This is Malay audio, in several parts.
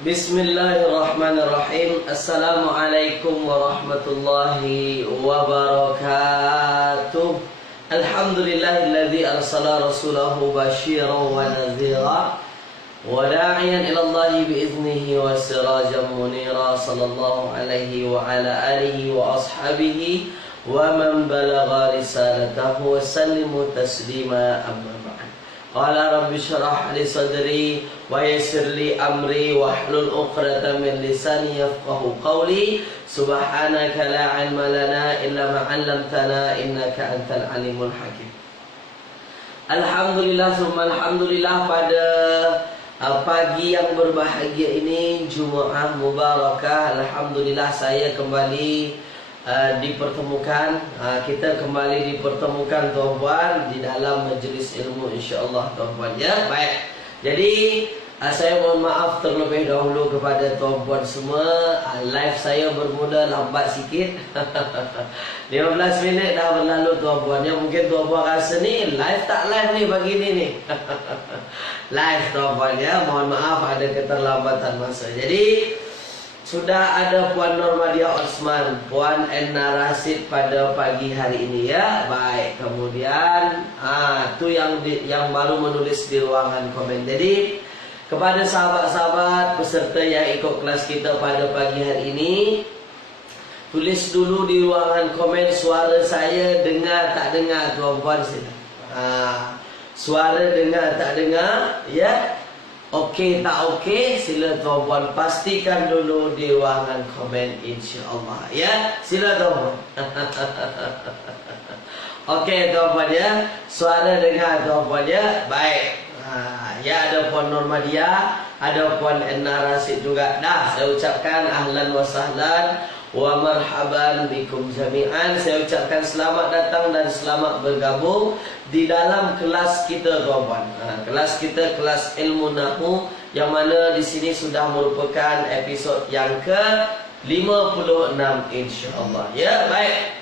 Bismillahirrahmanirrahim. Assalamualaikum warahmatullahi wabarakatuh. Alhamdulillahilladzi arsala rasulahu basyiran wa nadhira wa da'iyan ila Allahi biiznihi wa sirajan munira. Sallallahu alaihi wa ala alihi wa ashabihi wa man balagha risalatahu wa sallimu taslima, amma ba'd. Qala rabbi syrah li sadri wa yassir li amri wahlul 'uqdatam min lisani yafqahu qawli. Subhanaka la 'ilma lana illa ma 'allamtana innaka antal alimul hakim. Alhamdulillah summa alhamdulillah, pada pagi yang berbahagia ini, Jumaah Mubarakah. Alhamdulillah saya kembali dipertemukan, kita kembali dipertemukan tuan-puan di dalam majlis ilmu, insya-Allah tuan-puan ya. Baik. Jadi saya mohon maaf terlebih dahulu kepada tuan-puan semua. Live saya bermula lambat sikit. 15 minit dah berlalu tuan-puan ya. Mungkin tuan-puan rasa ni live tak live ni pagi ni ni. Live tuan-puan ya. Mohon maaf ada keterlambatan masa. Jadi sudah ada Puan Normadia Osman, Puan Enna Rasid pada pagi hari ini ya. Baik, kemudian tu yang baru menulis di ruangan komen. Jadi kepada sahabat-sahabat peserta yang ikut kelas kita pada pagi hari ini, tulis dulu di ruangan komen suara saya dengar tak dengar tuan-puan sila. Suara dengar tak dengar ya. Okey tak okey, sila tuan-puan pastikan dulu di ruangan komen, insya-Allah ya. Sila tuan-puan. Okey tuan-puan ya. Suara dengar tuan-puan ya. Baik. Ya, ada Puan Normadia, ada Puan Enna Rasid juga. Dah saya ucapkan ahlan wa sahlan wa marhaban bikum jami'an. Saya ucapkan selamat datang dan selamat bergabung di dalam kelas kita tuan-puan. Kelas kita, kelas ilmu nahwu, yang mana di sini sudah merupakan episod yang ke-56 insya-Allah ya. Baik.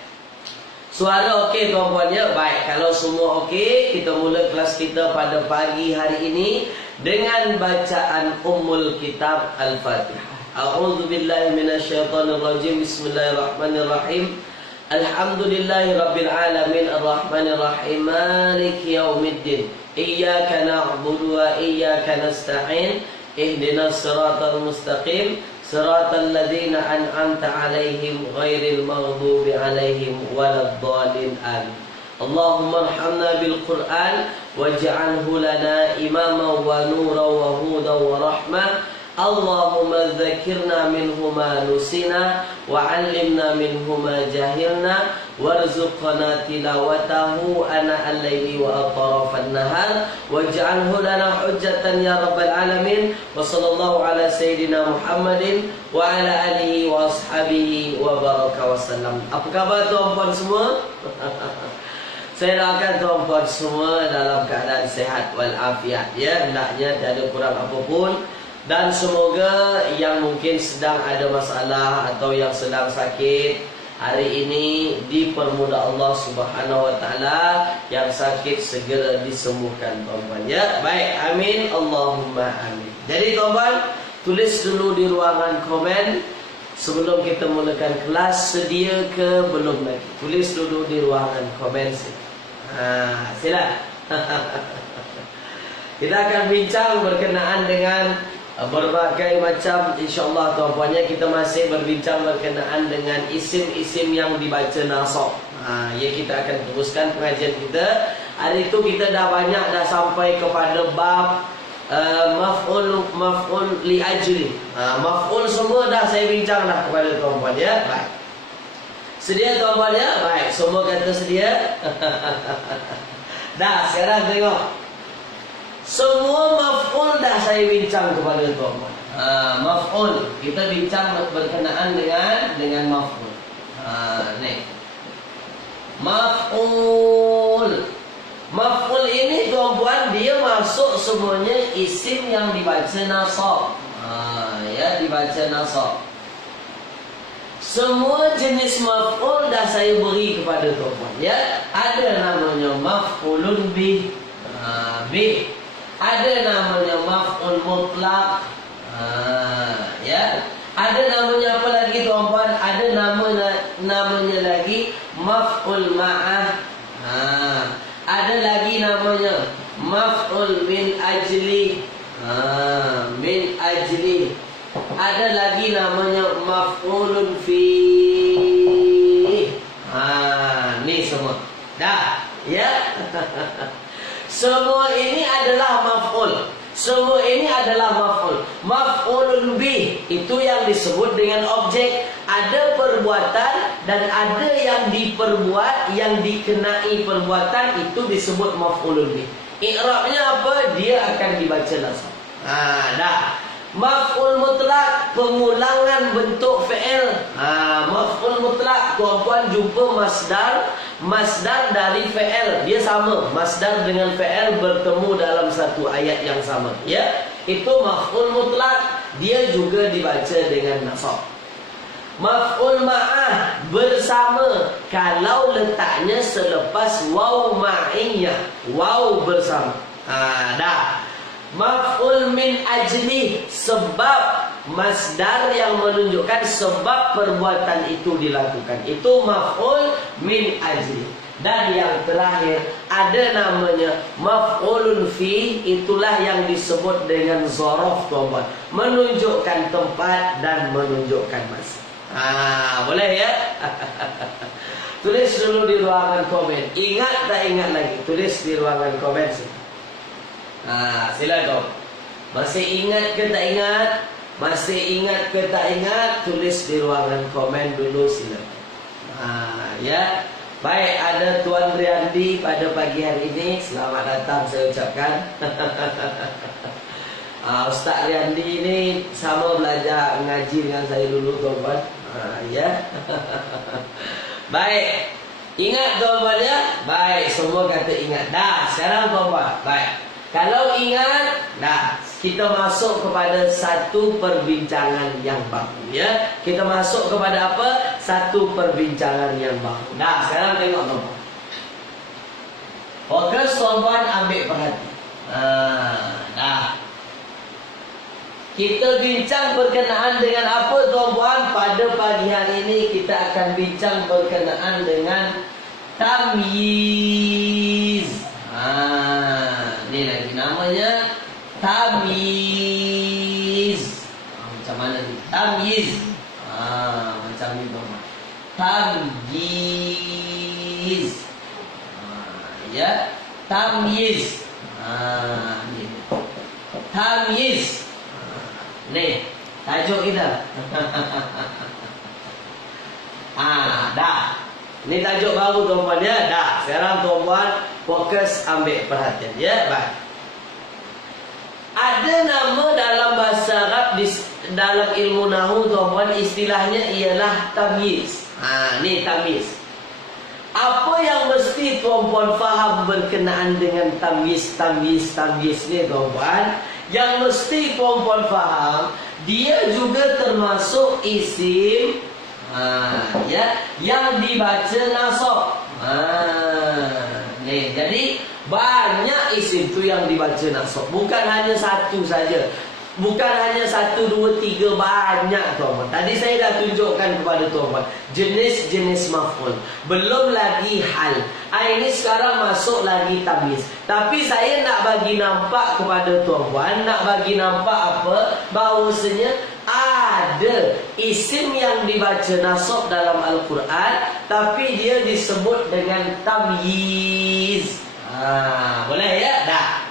Suara okey tuan-puan ya. Baik, kalau semua okey, kita mula kelas kita pada pagi hari ini dengan bacaan Ummul Kitab Al-Fatihah. A'udzu billahi minasyaitonir rajim. Bismillahirrahmanirrahim. Alhamdulillahirabbil alamin arrahmanir rahim maliki yaumiddin. Iyyaka na'budu wa iyyaka nasta'in. Ihdinas siratal mustaqim. Siratal ladzina an'amta 'alaihim ghairil maghdubi 'alaihim waladdallin. Amin. Allahumma arhamna bil Qur'an waj'alhu lana imama wa nura wa huda wa rahmah. Allahumma dzakirna minhu ma nusina wa 'allimna minhu ma jahilna warzuqna tilawatahu ana al-laili wa atrafan nahar waj'alhu lana hujjatan ya rabbal alamin. Wa sallallahu ala sayyidina Muhammadin wa ala alihi wa ashabihi wa baraka wasallam. Apa khabar tuan-puan semua? Saya doakan tuan-puan semua dalam keadaan sehat walafiat ya. Hendaknya tiada kurang apapun. Dan semoga yang mungkin sedang ada masalah atau yang sedang sakit hari ini dipermudah Allah Subhanahu wa taala. Yang sakit segera disembuhkan tuan-tuan ya. Baik, amin Allahumma amin. Jadi tuan-tuan, tulis dulu di ruangan komen sebelum kita mulakan kelas, sedia ke belum lagi. Tulis dulu di ruangan komen sila. Sila. Kita akan bincang berkenaan dengan berbagai macam, insya-Allah tuan-puannya. Kita masih berbincang berkenaan dengan isim-isim yang dibaca nasab. Ya, kita akan teruskan pengajian kita. Hari itu kita dah banyak dah sampai kepada bab maf'ul li ajli. Maf'ul semua dah saya bincang dah kepada tuan-puan ya. Baik. Sedia tuan-puan ya? Baik, semua kata sedia. Dah, sekarang tengok. Semua maf'ul dah saya bincang kepada tuan-tuan. Maf'ul kita bincang berkenaan dengan maf'ul. Ni. Maf'ul. Maf'ul ini tuan-tuan, dia masuk semuanya isim yang dibaca nasab. Ya, dibaca nasab. Semua jenis maf'ul dah saya beri kepada tuan-tuan ya. Ada namanya maf'ulun bih. Bih. Ada namanya maf'ul mutlak. Ya. Ada namanya apa lagi tuan-puan? Ada namanya lagi maf'ul ma'ah. Ada lagi namanya maf'ul min ajli. Min ajli. Ada lagi namanya maf'ulun fi. Ni semua. Dah, ya. Semua ini adalah maf'ul. Semua ini adalah maf'ul. Maf'ulun bih itu yang disebut dengan objek. Ada perbuatan dan ada yang diperbuat, yang dikenai perbuatan, itu disebut maf'ulun bih. I'rabnya apa? Dia akan dibaca nasab. Dah. Maf'ul mutlak, pengulangan bentuk fi'il. Maf'ul mutlak, tuan-puan jumpa masdar dari fi'il, dia sama. Masdar dengan fi'il bertemu dalam satu ayat yang sama, ya. Itu maf'ul mutlak, dia juga dibaca dengan nasab. Maf'ul ma'ah, bersama, kalau letaknya selepas waw ma'iyah, waw bersama. Dah. Maf'ul min ajli, sebab, masdar yang menunjukkan sebab perbuatan itu dilakukan, itu maf'ul min ajli. Dan yang terakhir ada namanya maf'ulun fi, itulah yang disebut dengan zorof, tuan-tuan, menunjukkan tempat dan menunjukkan masa. Boleh ya? Tulis dulu di ruangan komen. Ingat tak ingat lagi? Tulis di ruangan komen sini. Silakan. Masih ingat ke tak ingat? Masih ingat ke tak ingat? Tulis di ruangan komen dulu, silakan. Ya. Baik, ada Tuan Riyandi pada pagi hari ini. Selamat datang saya ucapkan. Ustaz Riyandi ini sama belajar ngaji dengan saya dulu, tuan-tuan. Ya. Baik. Ingat, tuan-tuan ya? Baik, semua kata ingat. Dah, sekarang tuan-tuan. Baik. Kalau ingat, dah, kita masuk kepada satu perbincangan yang baru, ya. Kita masuk kepada apa? Satu perbincangan yang baru. Dah, sekarang tengok tuan-tuan. Fokus, tuan-tuan, ambil perhatian. Dah. Kita bincang berkenaan dengan apa, tuan-tuan? Pada pagi hari ini kita akan bincang berkenaan dengan tamyiz. Ini lagi namanya tamyiz. Macam mana ni? Tamyiz. Macam ni, tuan-tuan. Tamyiz. Ya, tamyiz. Ni. Tamyiz. Ni, tajuk kita. Dah. Ini tajuk baru, tuan-puan ya. Dah. Sekarang tuan-puan fokus ambil perhatian ya. Baik. Ada nama dalam bahasa Arab, dalam ilmu nahwu, tuan-puan, istilahnya ialah tamyiz. Ni tamyiz. Apa yang mesti tuan-puan faham berkenaan dengan tamyiz ni, tuan-puan? Yang mesti tuan-puan faham, dia juga termasuk isim, ya, yang dibaca nasab. Ni, jadi banyak isim tu yang dibaca nasab, bukan hanya satu saja. Bukan hanya 1, 2, 3, banyak, tuan-tuan. Tadi saya dah tunjukkan kepada tuan-tuan jenis-jenis maf'ul. Belum lagi hal. Ini sekarang masuk lagi tamyiz. Tapi saya nak bagi nampak kepada tuan-tuan, nak bagi nampak apa? Bahawasanya ada isim yang dibaca nasab dalam Al-Quran, tapi dia disebut dengan tamyiz. Boleh ya? Dah.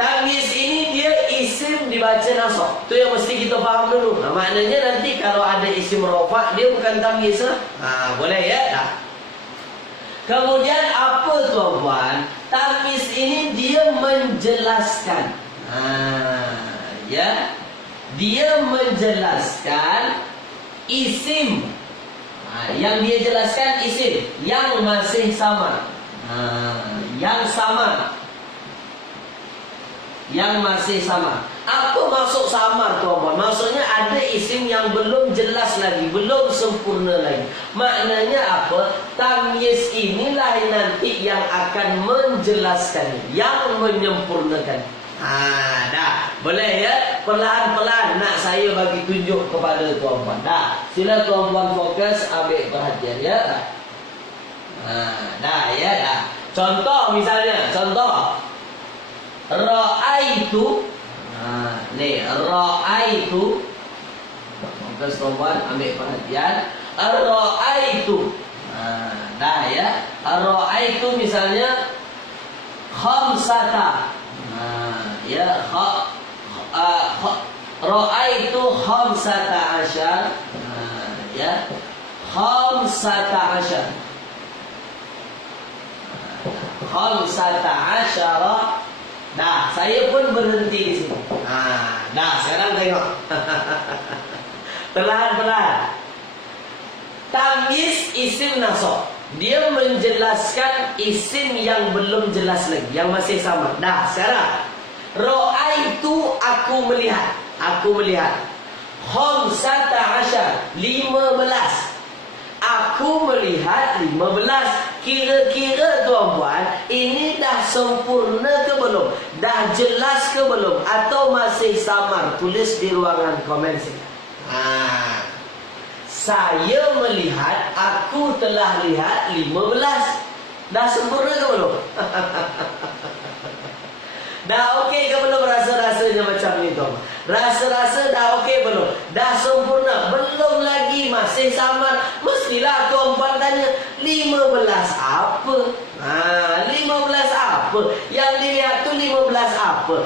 Tamyiz ini dia isim dibaca nasab. Tu yang mesti kita faham dulu. Maknanya nanti kalau ada isim rafa', dia bukan tamyiz lah. Boleh ya? Dah. Kemudian apa, tuan-tuan? Tamyiz ini dia menjelaskan. Ya. Dia menjelaskan isim. Yang dia jelaskan isim yang masih sama. Yang sama. Yang masih sama. Apa maksud samar, tuan-tuan? Maksudnya ada isim yang belum jelas lagi, belum sempurna lagi. Maknanya apa? Tamyiz inilah nanti yang akan menjelaskan, yang menyempurnakan. Dah. Boleh ya? Perlahan-perlahan nak saya bagi tunjuk kepada tuan-puan. Dah, sila tuan-puan fokus, ambil perhatian ya. Dah ya dah. Contoh misalnya, contoh. Ra'aitu. Ni ra'aitu. Fokus tuan-puan, ambil perhatian. Ra'aitu. Dah ya. Ra'aitu misalnya khamsata. Ya, ra'aitu khamsata asyar. Ya. Khamsata asyar. Khamsata asyara. Dah, saya pun berhenti di sini. Dah, sekarang tengok. Perlahan-perlahan. Tamyiz isim nasab. Dia menjelaskan isim yang belum jelas lagi, yang masih sama. Dah, sekarang. Ra'aitu, aku melihat. Aku melihat. Khamsata asyar, 15. Aku melihat 15. Kira-kira tuan-puan, ini dah sempurna ke belum? Dah jelas ke belum? Atau masih samar? Tulis di ruangan komen sini. Saya melihat, aku telah lihat 15. Dah sempurna ke belum? Dah okey ke belum rasa-rasanya macam ni tuan? Rasa-rasa dah okey belum? Dah sempurna? Belum lagi, masih samar. Mestilah tuan-puan tanya, 15 apa? 15 apa? Yang dilihat tu 15 apa?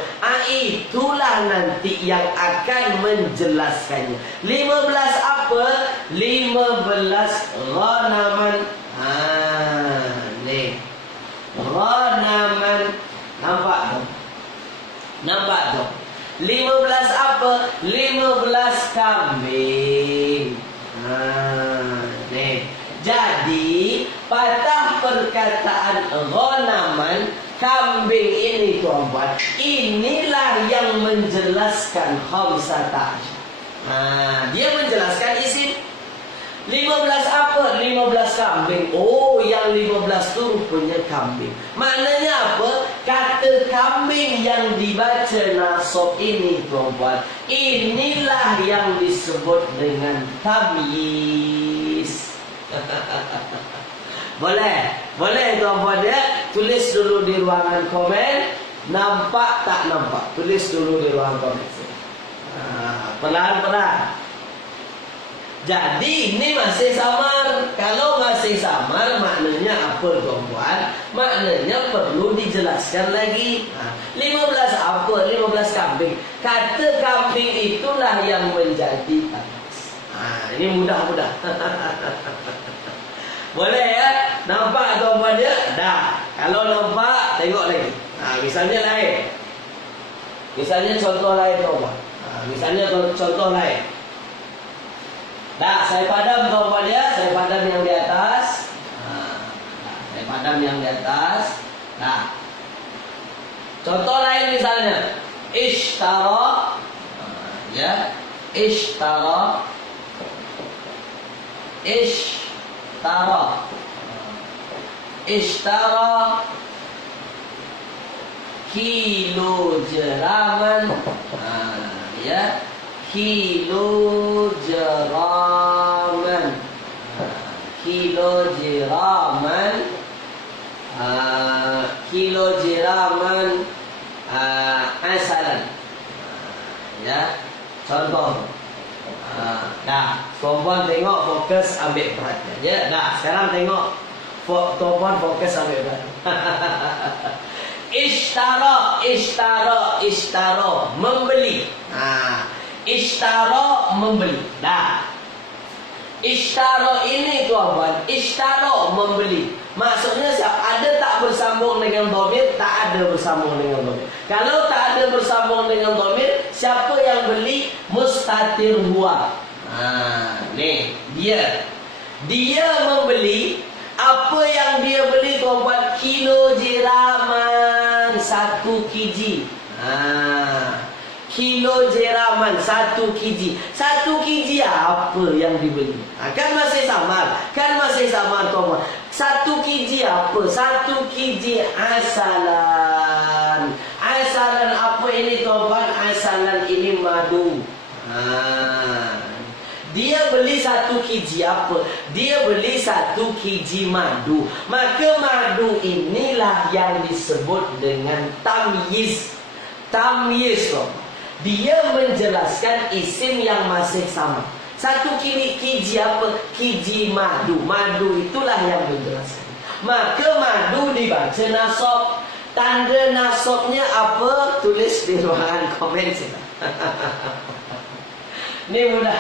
Itulah nanti yang akan menjelaskannya. 15 apa? 15 ghanaman. Ni. Ghanaman. Nampak tu? Nampak tu? 15 apa? 15 kambing. Ni. Jadi, patah perkataan ghanaman, kambing ini tuan-puan, inilah yang menjelaskan khamsata asyar. Dia menjelaskan isim. 15 apa? 15 kambing. Oh, yang 15 tu rupanya kambing. Maknanya apa? Kata kambing yang dibaca nasab ini tuan-puan, inilah yang disebut dengan tamyiz. Boleh? Boleh tuan-puan ya? Tulis dulu di ruangan komen. Nampak tak nampak? Tulis dulu di ruangan komen. Perlahan-perlahan. Jadi ini masih samar. Kalau masih samar, maknanya apa tuan-puan? Maknanya perlu dijelaskan lagi. 15 apa? 15 kambing. Kata kambing itulah yang menjadi tamyiz. Ini mudah-mudah. Boleh ya? Nampak tuan-puan ya? Dah. Kalau nampak, tengok lagi. Misalnya lain. Misalnya contoh lain tuan-puan. Misalnya contoh lain. Dah, saya padam tuan-puan ya. Saya padam yang di atas. Saya padam yang di atas. Nah. Contoh lain misalnya. Ishtara. Ya. Ishtara. Ishtara. Ishtara. Kilo jeraman. Ya. Kilo jeraman. Kilo jeraman. Kilo jeraman asalan. Ya. Contoh. Dah, tuan-puan tengok, fokus, ambil perhatian. Ya, dah, sekarang tengok, tuan-puan fokus, ambil perhatian. Ishtara, ishtara, ishtara, membeli. Ishtara, membeli. Dah. Ishtara ini tuan-puan, ishtara, membeli. Maksudnya ada tak bersambung dengan dhamir? Tak ada bersambung dengan dhamir. Kalau tak ada bersambung dengan dhamir, siapa yang beli? Mustatir huwa. Ni dia. Dia membeli. Apa yang dia beli tuan-puan? Kilo jeraman 1 kg. Kilo jeraman 1 kg. 1 kg apa yang dibeli? Kan masih sama. Kan masih sama tuan-puan. 1 kg apa? 1 kg asalan. Asalan apa ini tuan-tuan? Asalan ini madu. Dia beli 1 kg apa? Dia beli 1 kg madu. Maka madu inilah yang disebut dengan tamyiz. Tamyiz tuan-tuan. Dia menjelaskan isim yang masih sama. 1 kg apa? Kg madu. Madu itulah yang menjelaskan. Maka madu dibaca nasab. Tanda nasabnya apa? Tulis di ruangan komen sini. Ini mudah.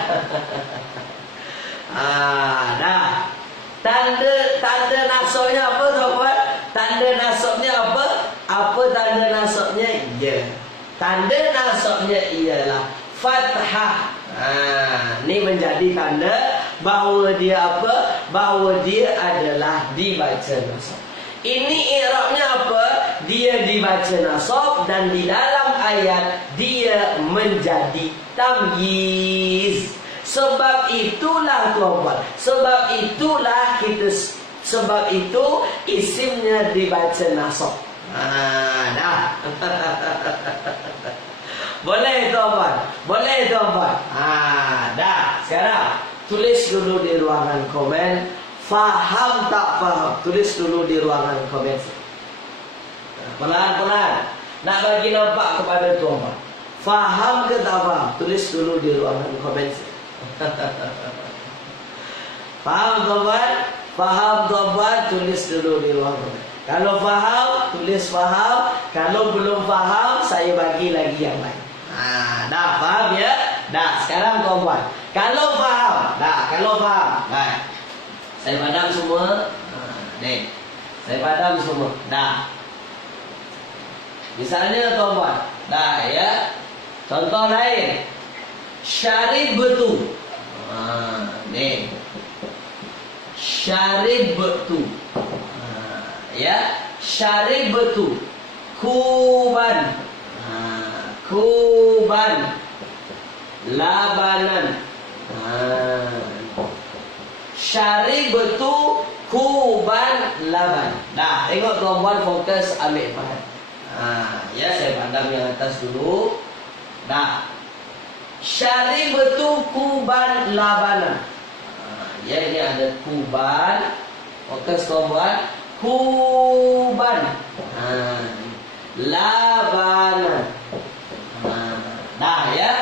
Dah. Tanda nasabnya apa tuan-tuan? Tanda nasabnya apa? Apa tanda nasabnya? Ya. Tanda nasabnya ialah fathah. Ini menjadi tanda bahawa dia apa? Bahawa dia adalah dibaca nasab. Ini i'rabnya apa? Dia dibaca nasab dan di dalam ayat dia menjadi tamyiz. Sebab itulah tuan-tuan, sebab itu isimnya dibaca nasab. Dah. Boleh tuan-tuan? Boleh tuan-tuan? Dah. Sekarang tulis dulu di ruangan komen. Faham tak faham? Tulis dulu di ruangan komen. Pelan-pelan. Nak bagi nampak kepada tuan-tuan. Faham ke tak faham? Tulis dulu di ruangan komen. Faham tuan-tuan? Faham tuan-tuan? Tulis dulu di ruangan komen. Kalau faham, tulis faham. Kalau belum faham, saya bagi lagi yang lain. Dah faham ya? Dah, sekarang tuan-tuan. Kalau faham, dah, kalau faham. Dah. Saya padam semua. Nih. Saya padam semua. Dah. Misalnya tuan-tuan. Dah ya. Contoh lain. Syaribtu. Nih. Syaribtu. Ya. Syaribtu. Kuban. Kuban. Labanan. Syaribtu kuban laban. Dah, tengok tuan-tuan, fokus, ambil faham. Ya, saya pandang yang atas dulu. Dah. Syaribtu kuban labanan. Ya, ini ada kuban. Fokus tuan-tuan. Kuban. Labanan. Dah ya.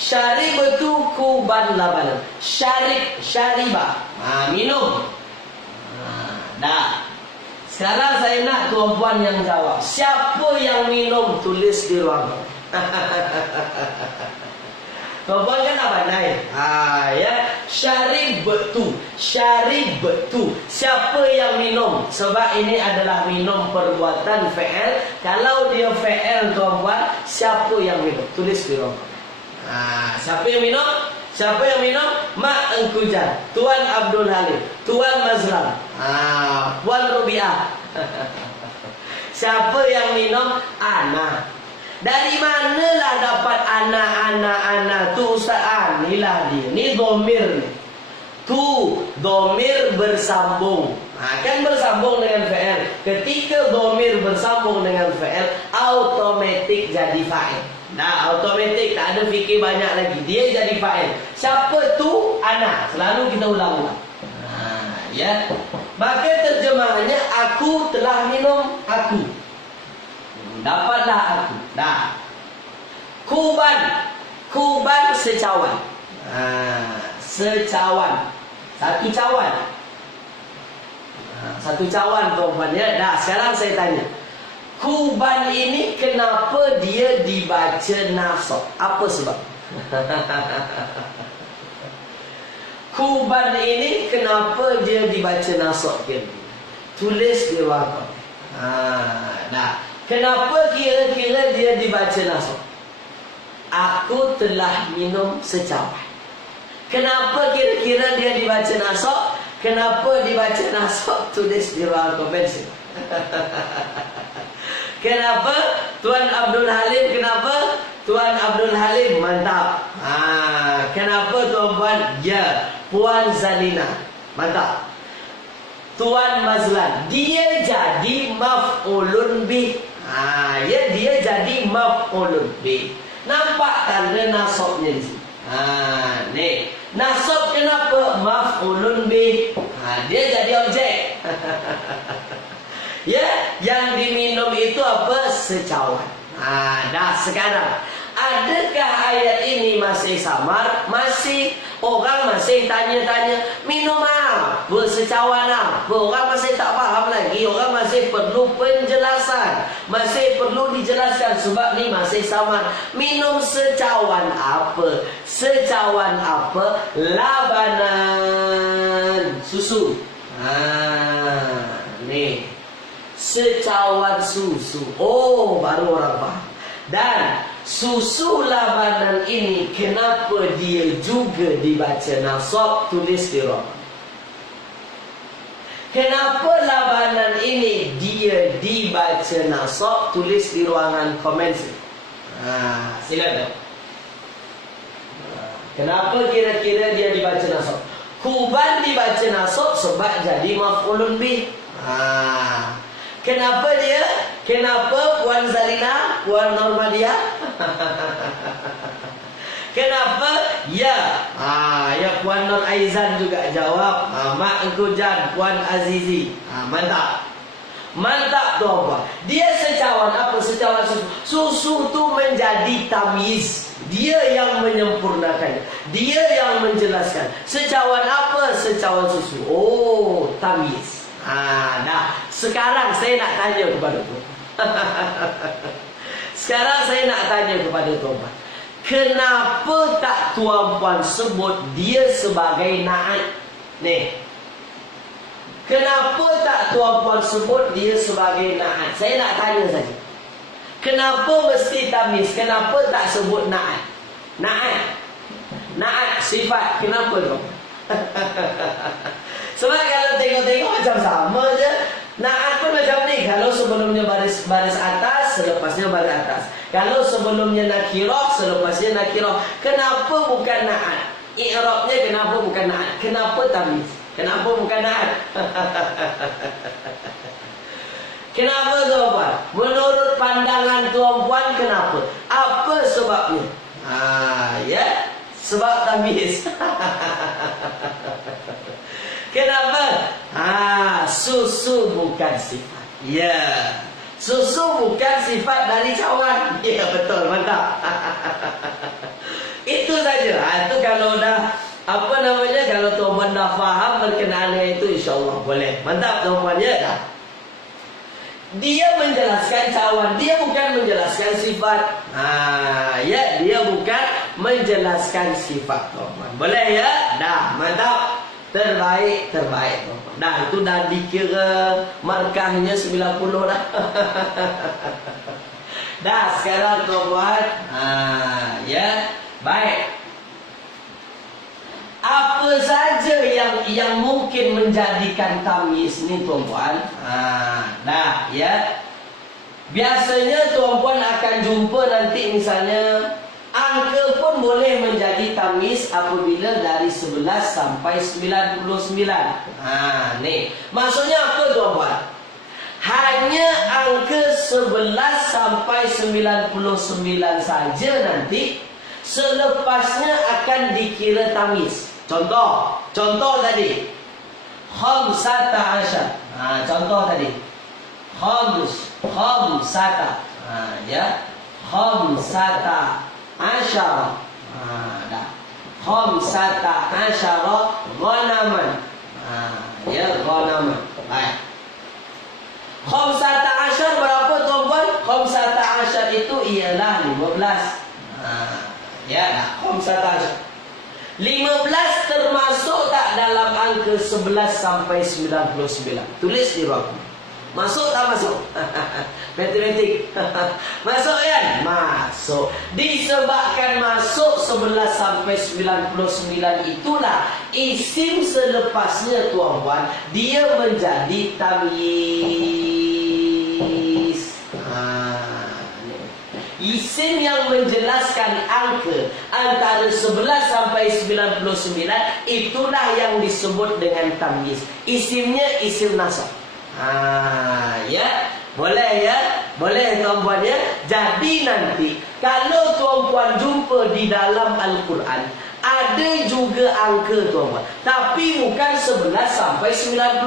Syaribtu kuban labanan. Syariba. Minum. Dah. Sekarang saya nak tuan-puan yang jawab. Siapa yang minum? Tulis di ruang. Tuan-puan kan apa naik? Ya. Syaribtu. Syaribtu. Siapa yang minum? Sebab ini adalah minum perbuatan fi'il. Kalau dia fi'il tuan-puan, siapa yang minum? Tulis di ruang. Siapa yang minum? Siapa yang minum? Mak Engkujan, Tuan Abdul Halim, Tuan Mazlan, Puan Rubiah. Siapa yang minum? Ana. Dari manalah dapat anak tu Ustaz? Inilah dia. Ni domir ni. Tu domir bersambung. Kan bersambung dengan fi'il. Ketika domir bersambung dengan fi'il, automatik jadi fa'il. Nah, automatik, tak ada fikir banyak lagi. Dia jadi fa'il. Siapa tu? Anak. Selalu kita ulang-ulang. Ya. Maka terjemahannya, aku telah minum aku. Dapatlah aku. Dah. Kuban. Kuban secawan. Secawan. Satu cawan. Satu cawan tuan-tuan ya. Dah, sekarang saya tanya. Kuban ini kenapa dia dibaca nasab? Apa sebab? Kuban ini kenapa dia dibaca nasab? Tulis di ruang. Nah, kenapa kira-kira dia dibaca nasab? Aku telah minum secawan. Kenapa kira-kira dia dibaca nasab? Kenapa dibaca nasab? Tulis di ruang komen. Kenapa? Tuan Abdul Halim, kenapa? Tuan Abdul Halim, mantap. Kenapa tuan-puan? Ya, Puan Zalina, mantap. Tuan Mazlan, dia jadi maf'ulun bih. Ya, dia jadi maf'ulun bih. Nampak tanda nasabnya di sini. Nih, nasab kenapa maf'ulun bih? Dia jadi objek. Ya, yang diminum itu apa? Secawan. Dah sekarang, adakah ayat ini masih samar? Masih. Orang masih tanya-tanya, minum apa? Secawan apa? Orang masih tak faham lagi. Orang masih perlu penjelasan. Masih perlu dijelaskan. Sebab ni masih samar. Minum secawan apa? Secawan apa? Labanan. Susu. Nih. Secawan susu. Oh, baru orang faham. Dan susu labanan ini, kenapa dia juga dibaca nasab, tulis di ruangan? Kenapa labanan ini dia dibaca nasab, tulis di ruangan komen. Silakan. Kenapa kira-kira dia dibaca nasab? Kuban dibaca nasab sebab jadi maf'ulun bih. Kenapa dia? Kenapa Puan Zalina, Puan Normadia? Kenapa? Ya. Ya, Puan Nur Aizan juga jawab. Mak Engku Jan, Puan Azizi. Mantap. Mantap tuan-puan. Dia secawan apa? Secawan susu. Susu tu menjadi tamyiz. Dia yang menyempurnakannya. Dia yang menjelaskan. Secawan apa? Secawan susu. Oh, tamyiz. Dah. Sekarang saya nak tanya kepada tuan. Sekarang saya nak tanya kepada tuan-puan. Kenapa tak tuan-puan sebut dia sebagai na'at? Nih. Kenapa tak tuan-puan sebut dia sebagai na'at? Saya nak tanya saja. Kenapa mesti tamyiz? Kenapa tak sebut na'at? Na'at. Na'at sifat. Kenapa tu? Sebab kalau tengok-tengok macam sama je. Na'at pun macam ni. Kalau sebelumnya baris atas, selepasnya baris atas. Kalau sebelumnya nakirah, selepasnya nakirah. Kenapa bukan na'at? I'rabnya kenapa bukan na'at? Kenapa tamyiz? Kenapa bukan na'at? Kenapa tuan-puan? Menurut pandangan tuan-puan, kenapa? Apa sebabnya? Ya, sebab tamyiz. Kenapa? Susu bukan sifat. Ya, susu bukan sifat dari cawan. Ya, betul, mantap. Itu saja. Itu kalau dah kalau tuan-puan dah faham berkenaan dengan itu, insya-Allah boleh. Mantap tuan-puan, ya dah. Dia menjelaskan cawan, dia bukan menjelaskan sifat. Ya, dia bukan menjelaskan sifat tuan-puan. Boleh ya? Dah, mantap. Terbaik tuan-puan. Dah, itu dah dikira markahnya 90 dah. Dah, sekarang tuan-puan. Ya, baik. Apa saja yang mungkin menjadikan tamyiz ni tuan-puan? Dah, ya. Biasanya tuan-puan akan jumpa nanti misalnya angka pun boleh menjadi tamyiz apabila dari 11 sampai 99. Nih. Maksudnya apa tuan-puan? Hanya angka 11 sampai 99 saja nanti. Selepasnya akan dikira tamyiz. Contoh tadi. Khamsata asyar. Contoh tadi. Khamsata. Ya. Khamsata asyara. Dah. Khamsata asyara ghanaman. Ya, ghanaman. Baik. Khamsata asyar berapa tuan-puan? Khamsata asyar itu ialah 15. Ya, dah. Khamsata asyar. 15 termasuk tak dalam angka 11 sampai 99? Tulis di ruang. Masuk tak masuk? Matematik. Masuk kan? Masuk. Disebabkan masuk 11 sampai 99 itulah isim selepasnya tuan-puan, dia menjadi tamyiz. Isim yang menjelaskan angka antara 11 sampai 99 itulah yang disebut dengan tamyiz. Isimnya isim nasab. Ya, boleh ya? Boleh tuan-puan ya? Jadi nanti kalau tuan-puan jumpa di dalam Al-Quran, ada juga angka tuan-puan, tapi bukan 11 sampai 99.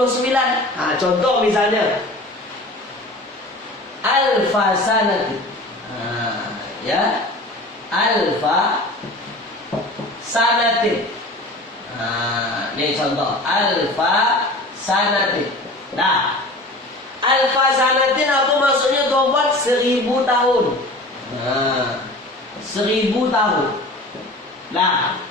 Contoh misalnya alfa sanatin. Ya. Alfa sanatin. Ini contoh alfa sanatin. Nah, alfa sanatin apa maksudnya tuan-puan? 1000 tahun. 1000 tahun. Nah,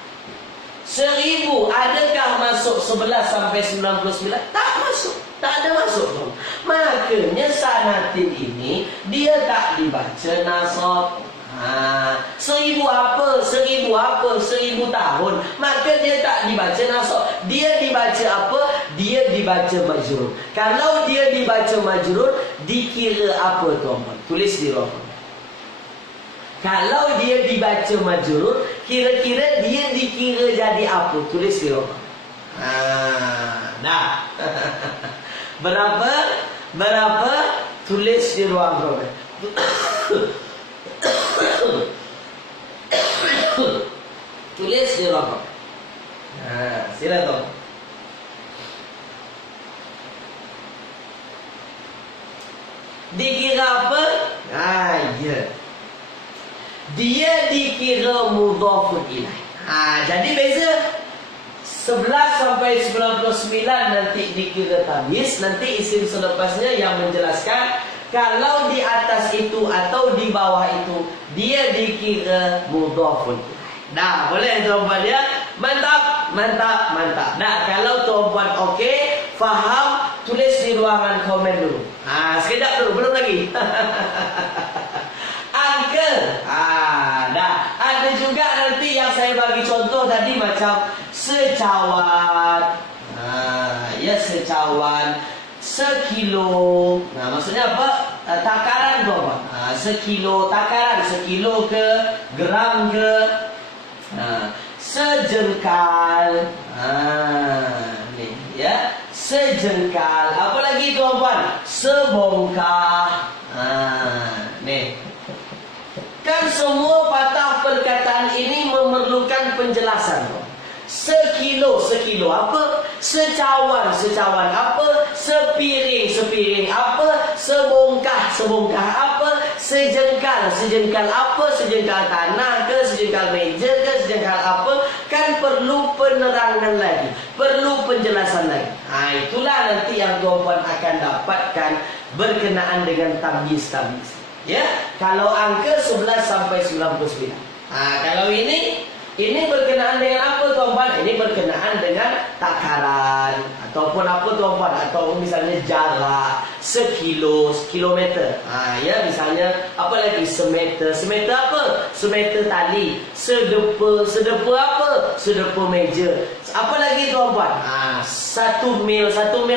1000 adakah masuk 11 sampai 99? Tak masuk. Tak ada masuk. Makanya sanatin ini dia tak dibaca nasab. 1000 apa? 1000 apa? 1000 tahun. Maka dia tak dibaca nasab. Dia dibaca apa? Dia dibaca majrur. Kalau dia dibaca majrur, dikira apa tuan-tuan? Tulis di bawah. Kalau dia dibaca majrur, kira-kira dia dikira jadi apa? Tulis di bawah. Nah. Berapa? Tulis di ruang komen. Tulis di ruang komen. Sila tuan. Dikira apa? Ya. Dia dikira mudhafun ilaih. Jadi beza 11 sampai 99 nanti dikira tamyiz. Nanti isim selepasnya yang menjelaskan kalau di atas itu atau di bawah itu dia dikira mudhafun ilaih. Nah, boleh tuan-puan ya? Mantap. Nah, kalau tuan-puan okey, faham, tulis di ruangan komen dulu. Sekejap dulu, belum lagi. Angka. Nah, ada juga nanti yang saya bagi contoh tadi macam secawan. Ya, secawan. Sekilo. Maksudnya apa? Takaran tu apa? Sekilo takaran. Sekilo ke, gram ke. Sejengkal. Ni ya. Sejengkal. Apa lagi tuan-puan? Sebongkah. Ni. Kan semua patah perkataan ini memerlukan penjelasan. Sekilo apa? Secawan apa? Sepiring apa? Sebongkah apa? Sejengkal apa? Sejengkal tanah ke? Sejengkal meja ke? Sejengkal apa? Kan perlu penerangan lagi, perlu penjelasan lagi. Itulah nanti yang tuan-puan akan dapatkan berkenaan dengan tamyiz. Ya, kalau angka 11 sampai 99. Kalau ini berkenaan dengan apa tuan-puan? Ini berkenaan dengan takaran ataupun apa tuan-puan? Atau misalnya jarak, sekilo, kilometer. Ya, misalnya apa lagi? Semeter apa? Semeter tali. Sedepa apa? Sedepa meja. Apa lagi tuan-puan? 1 mil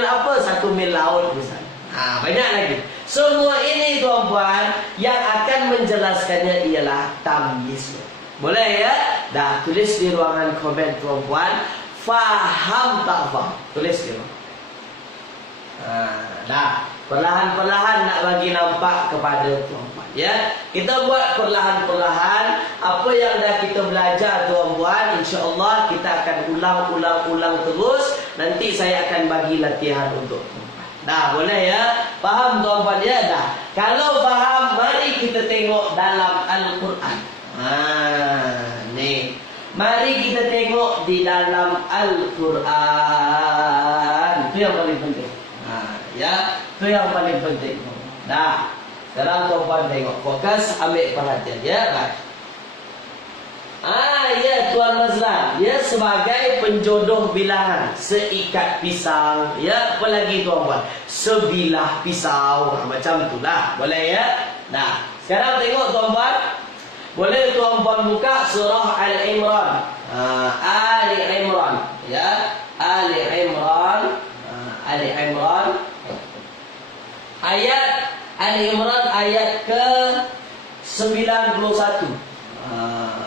apa? 1 mil laut misalnya. Banyak lagi. Semua ini tuan-puan yang akan menjelaskannya ialah tamyiz. Boleh ya? Dah, tulis di ruangan komen tuan-puan. Faham tak faham? Tulis di ruangan. Dah, perlahan-perlahan nak bagi nampak kepada tuan-puan ya. Kita buat perlahan-perlahan. Apa yang dah kita belajar tuan-puan, insya-Allah kita akan ulang terus. Nanti saya akan bagi latihan untuk tuan-puan. Dah, boleh ya? Faham tuan-puan ya? Dah. Kalau faham, mari kita tengok dalam Al-Quran. Ni. Mari kita tengok di dalam Al-Quran. Itu yang paling penting. Ya, itu yang paling penting. Dah. Sekarang tuan-puan tengok. Fokus, ambil perhatian ya. Baik. Ya Tuan Mazlan, ya, sebagai penjodoh bilangan, seikat pisang, ya, apa lagi tuan-puan? Sebilah pisau, macam itulah. Boleh ya? Nah, sekarang tengok tuan-puan. Boleh tuan-puan buka surah Al-Imran. Ali Imran, ya. Ali Imran. Ali Imran. Ayat Ali Imran ayat ke 91.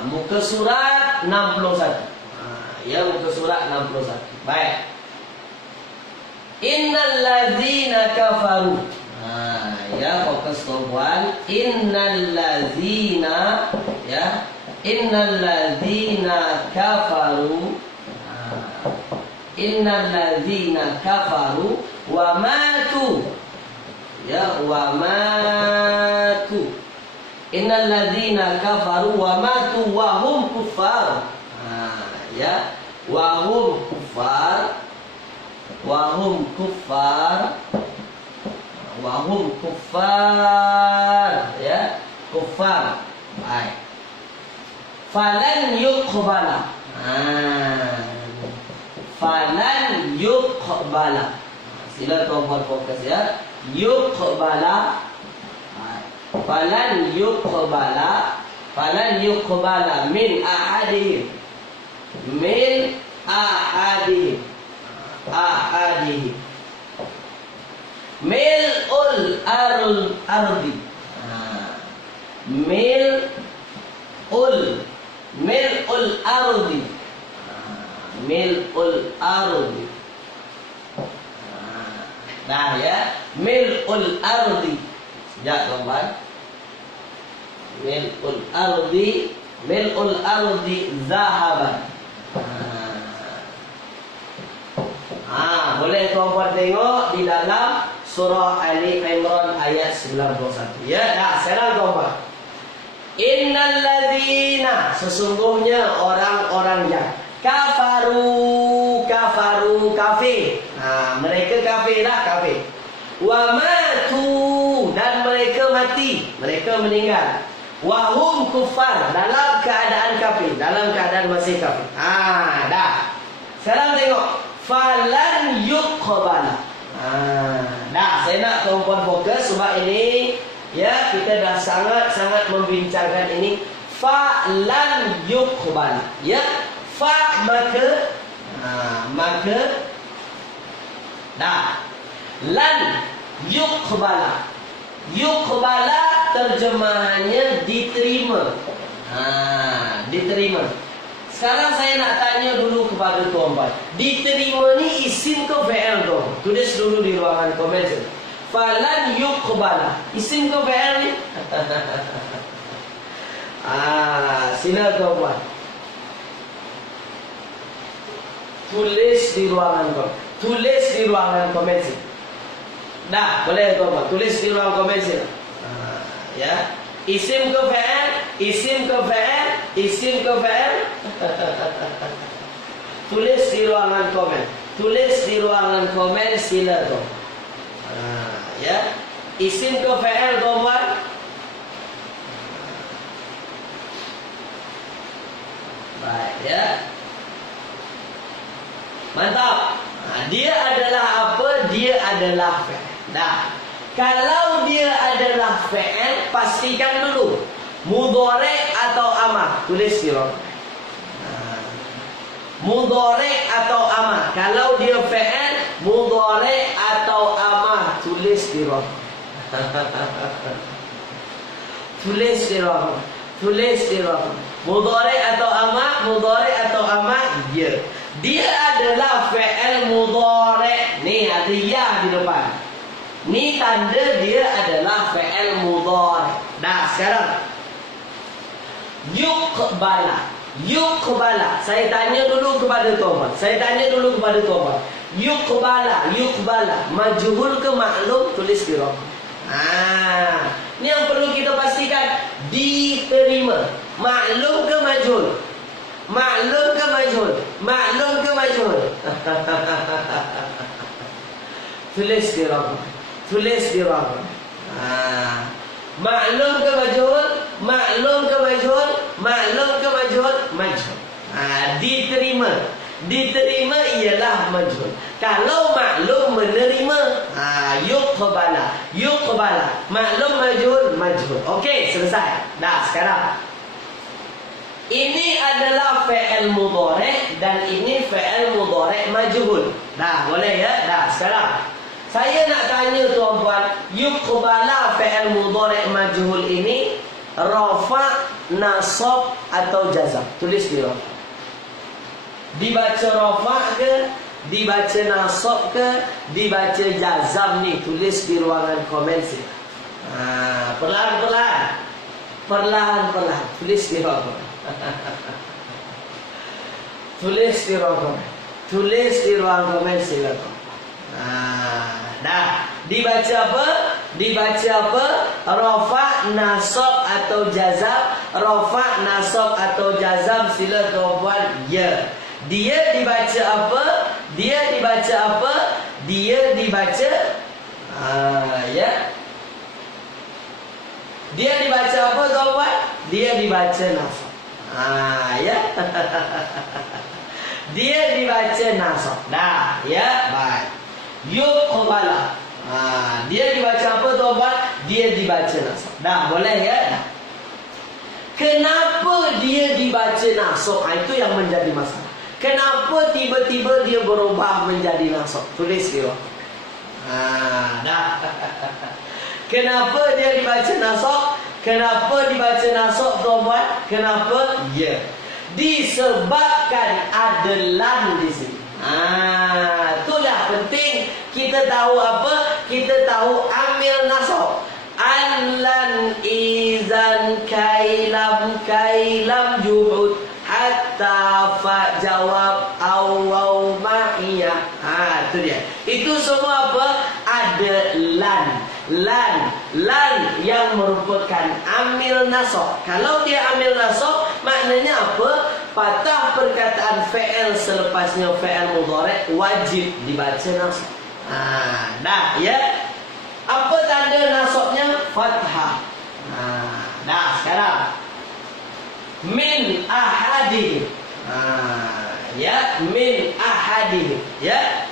Muka surat 61. Ya, muka surat 61. Baik. Innal ladzina kafaru. Ya, fokus tuan. Innal ladzina, ya. Innal ladzina kafaru. Innal ladzina kafaru wa matu. Ya, wa matu. Innal ladzina kafaru wa matu wa hum kuffar. Ya, wa hum kuffar. Wa hum kuffar. Wa hum kuffar, ya, kuffar. Baik. Falan yuqbala. Falan yuqbala. Sila tuan-tuan fokus ya. Yuqbala. Falan yuqbala. Falan yuqbala min ahadihim. Min ahadihim. Ahadihim. Mil'ul ardi. Mil'ul ardi. Mil'ul ardi. Nah ya, mil'ul ardi. Ya kawan. Mil'ul ardi zahaban. Boleh tuan-tuan tengok di dalam surah Ali Imran ayat 91. Ya, dah sekarang tuan-tuan. Innal ladzina, sesungguhnya orang-orang yang kafaru kafir. Mereka kafirlah kafir. Wa matu, dan mereka mati, mereka meninggal. Wa hum kuffar, dalam keadaan kafir, dalam keadaan masih kafir. Dah. Sekarang tengok falan yuqbala. Dah, saya nak tuan-tuan fokus sebab ini ya, kita dah sangat-sangat membincangkan ini. Falan yuqbala. Ya, fa maka dah. Lan yuqbala. Yuqbala terjemahannya diterima. Diterima. Sekarang saya nak tanya dulu kepada tuan-tuan. Diterima ni isim ke fi'il tu? Tulis dulu di ruangan komen. Falan yuqbala. Isim ke fi'il ni? Sila tuan-tuan. Tulis di ruangan komen. Tulis di ruangan komen. Dah, boleh tuan-tuan. Tulis di ruangan komen. Ya. Isim ke fi'il? Isim ke fi'il? Isim ke fi'il? Tulis di ruangan komen. Tulis di ruangan komen sila tu. Ya. Isim ke fi'il tuan-tuan? Baik ya. Mantap. Dia adalah apa? Dia adalah fi'il. Dah. Kalau dia adalah fi'il, pastikan dulu mudhari' atau amar. Tulis di ruangan. Mudhari' atau amar. Kalau dia fi'il, mudhari' atau amar. Tulis di ruangan. Tulis di ruangan. Tulis di ruangan. Mudhari' atau amar, mudhari' atau amar. Dia. Dia adalah fi'il mudhari'. Ni ada ya di depan. Ni tanda dia adalah fi'il mudhari'. Dah, sekarang yuqbala. Yuqbala. Saya tanya dulu kepada tuan-tuan. Yuqbala. Majhul ke maklum? Tulis di ruang. Ni yang perlu kita pastikan. Diterima. Maklum ke majhul? Maklum ke majhul? Maklum ke majhul? Tulis di ruang. Tulis di ruang. Maklum ke majhul? Maklum ke majhul? Maklum ke majhul? Majhul. Diterima. Diterima ialah majhul. Kalau maklum menerima, yuqbala. Yuqbala. Maklum majhul, majhul. Okey, selesai. Dah, sekarang ini adalah fi'il mudhari' dan ini fi'il mudhari' majhul. Dah, boleh ya? Dah, sekarang saya nak tanya tuan-tuan, yuqbala fi'il mudhari' majhul ini rafa', nasab atau jazam? Tulis di bawah. Dibaca rafa' ke, dibaca nasab ke, dibaca jazam ni? Tulis di ruangan komen sini. Perlahan-perlahan. Perlahan-perlahan. Tulis di ruang komen. Tulis di ruang komen. Tulis di ruang komen silakan. Dah. Dibaca apa? Dibaca apa? Rafa, nasab atau jazam. Rafa, nasab atau jazam. Sila tuan-puan. Ya. Dia dibaca apa? Dia dibaca apa? Dia dibaca ya. Dia dibaca apa tuan-puan? Dia dibaca nasab. Ya. Dia dibaca nasab. Dah, ya, baik. Yuqbala. Dia dibaca apa tuan-puan? Dia dibaca nasab. Dah, boleh ya? Dah. Kenapa dia dibaca nasab? Itu yang menjadi masalah. Kenapa tiba-tiba dia berubah menjadi nasab? Tulis dia. Dah. Kenapa dia dibaca nasab? Kenapa dibaca nasab tuan-puan? Kenapa? Ya. Disebabkan ada lam di sini. Itulah penting kita tahu apa? Kita tahu amil nasab. An-lan izan kailam juhud hatta fa jawab aw ma'iyah. Itu dia. Itu semua apa? Ada lan yang merupakan amil nasab. Kalau dia amil nasab, maknanya apa? Patah perkataan fa'il selepasnya fa'il mudhari' wajib dibaca nasab. Dah, ya. Apa tanda nasabnya? Fathah. Dah, sekarang min ahadihim. Ya, min ahadihim. Ya.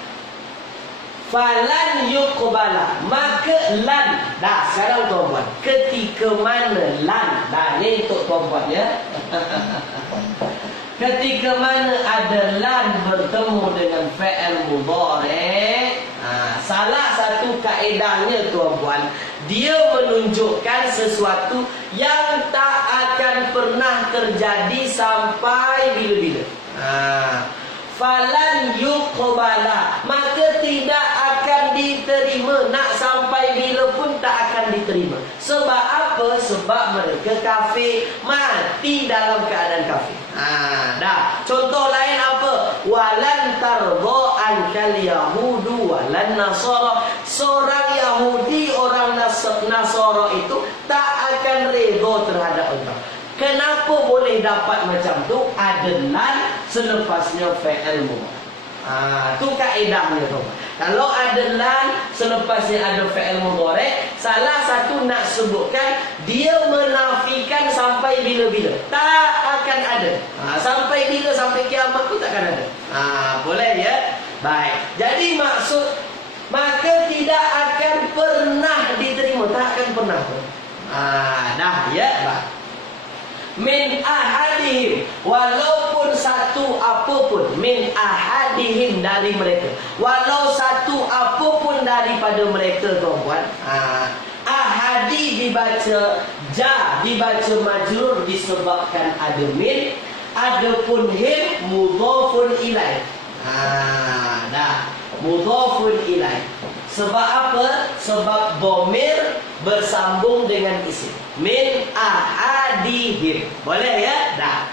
Falan yuqbala. Maka lan. Dah, sekarang tuan-puan. Ketika mana lan? Dah, ni untuk tuan-puan ya. Ketika mana ada lan bertemu dengan fa'il mudhari', salah satu kaedahnya tuan-puan, dia menunjukkan sesuatu yang tak akan pernah terjadi sampai bila-bila. Falan yuqbala, maka tidak akan diterima. Nak sampai bila pun tak akan diterima. Sebab apa? Sebab mereka kafir, mati dalam keadaan kafir. Dah. Contoh lain apa? Walan tardha ankal yahudu walan nasara. Seorang Yahudi, orang Nasara itu tak akan redha terhadap engkau. Kenapa boleh dapat macam tu? Ada lan selepasnya fa'il mudhari'. Tu kaedahnya tu. Kalau ada lan selepasnya ada fa'il mudhari', salah satu nak sebutkan dia menafikan sampai bila-bila. Tak akan ada. Sampai bila? Sampai kiamat pun takkan ada. Boleh ya? Baik. Jadi maksud, maka tidak akan pernah diterima. Tak akan pernah. Dah ya? Baik. Min ahadihim, walaupun satu apapun, min ahadihim dari mereka, walau satu apapun daripada mereka tuan-puan. Ahadi dibaca ja, dibaca majrur disebabkan ada min. Adapun him mudhafun ilaih. Dah, mudhafun ilaih. Sebab apa? Sebab dhamir bersambung dengan isim. Min ahadihim. Boleh ya? Dah.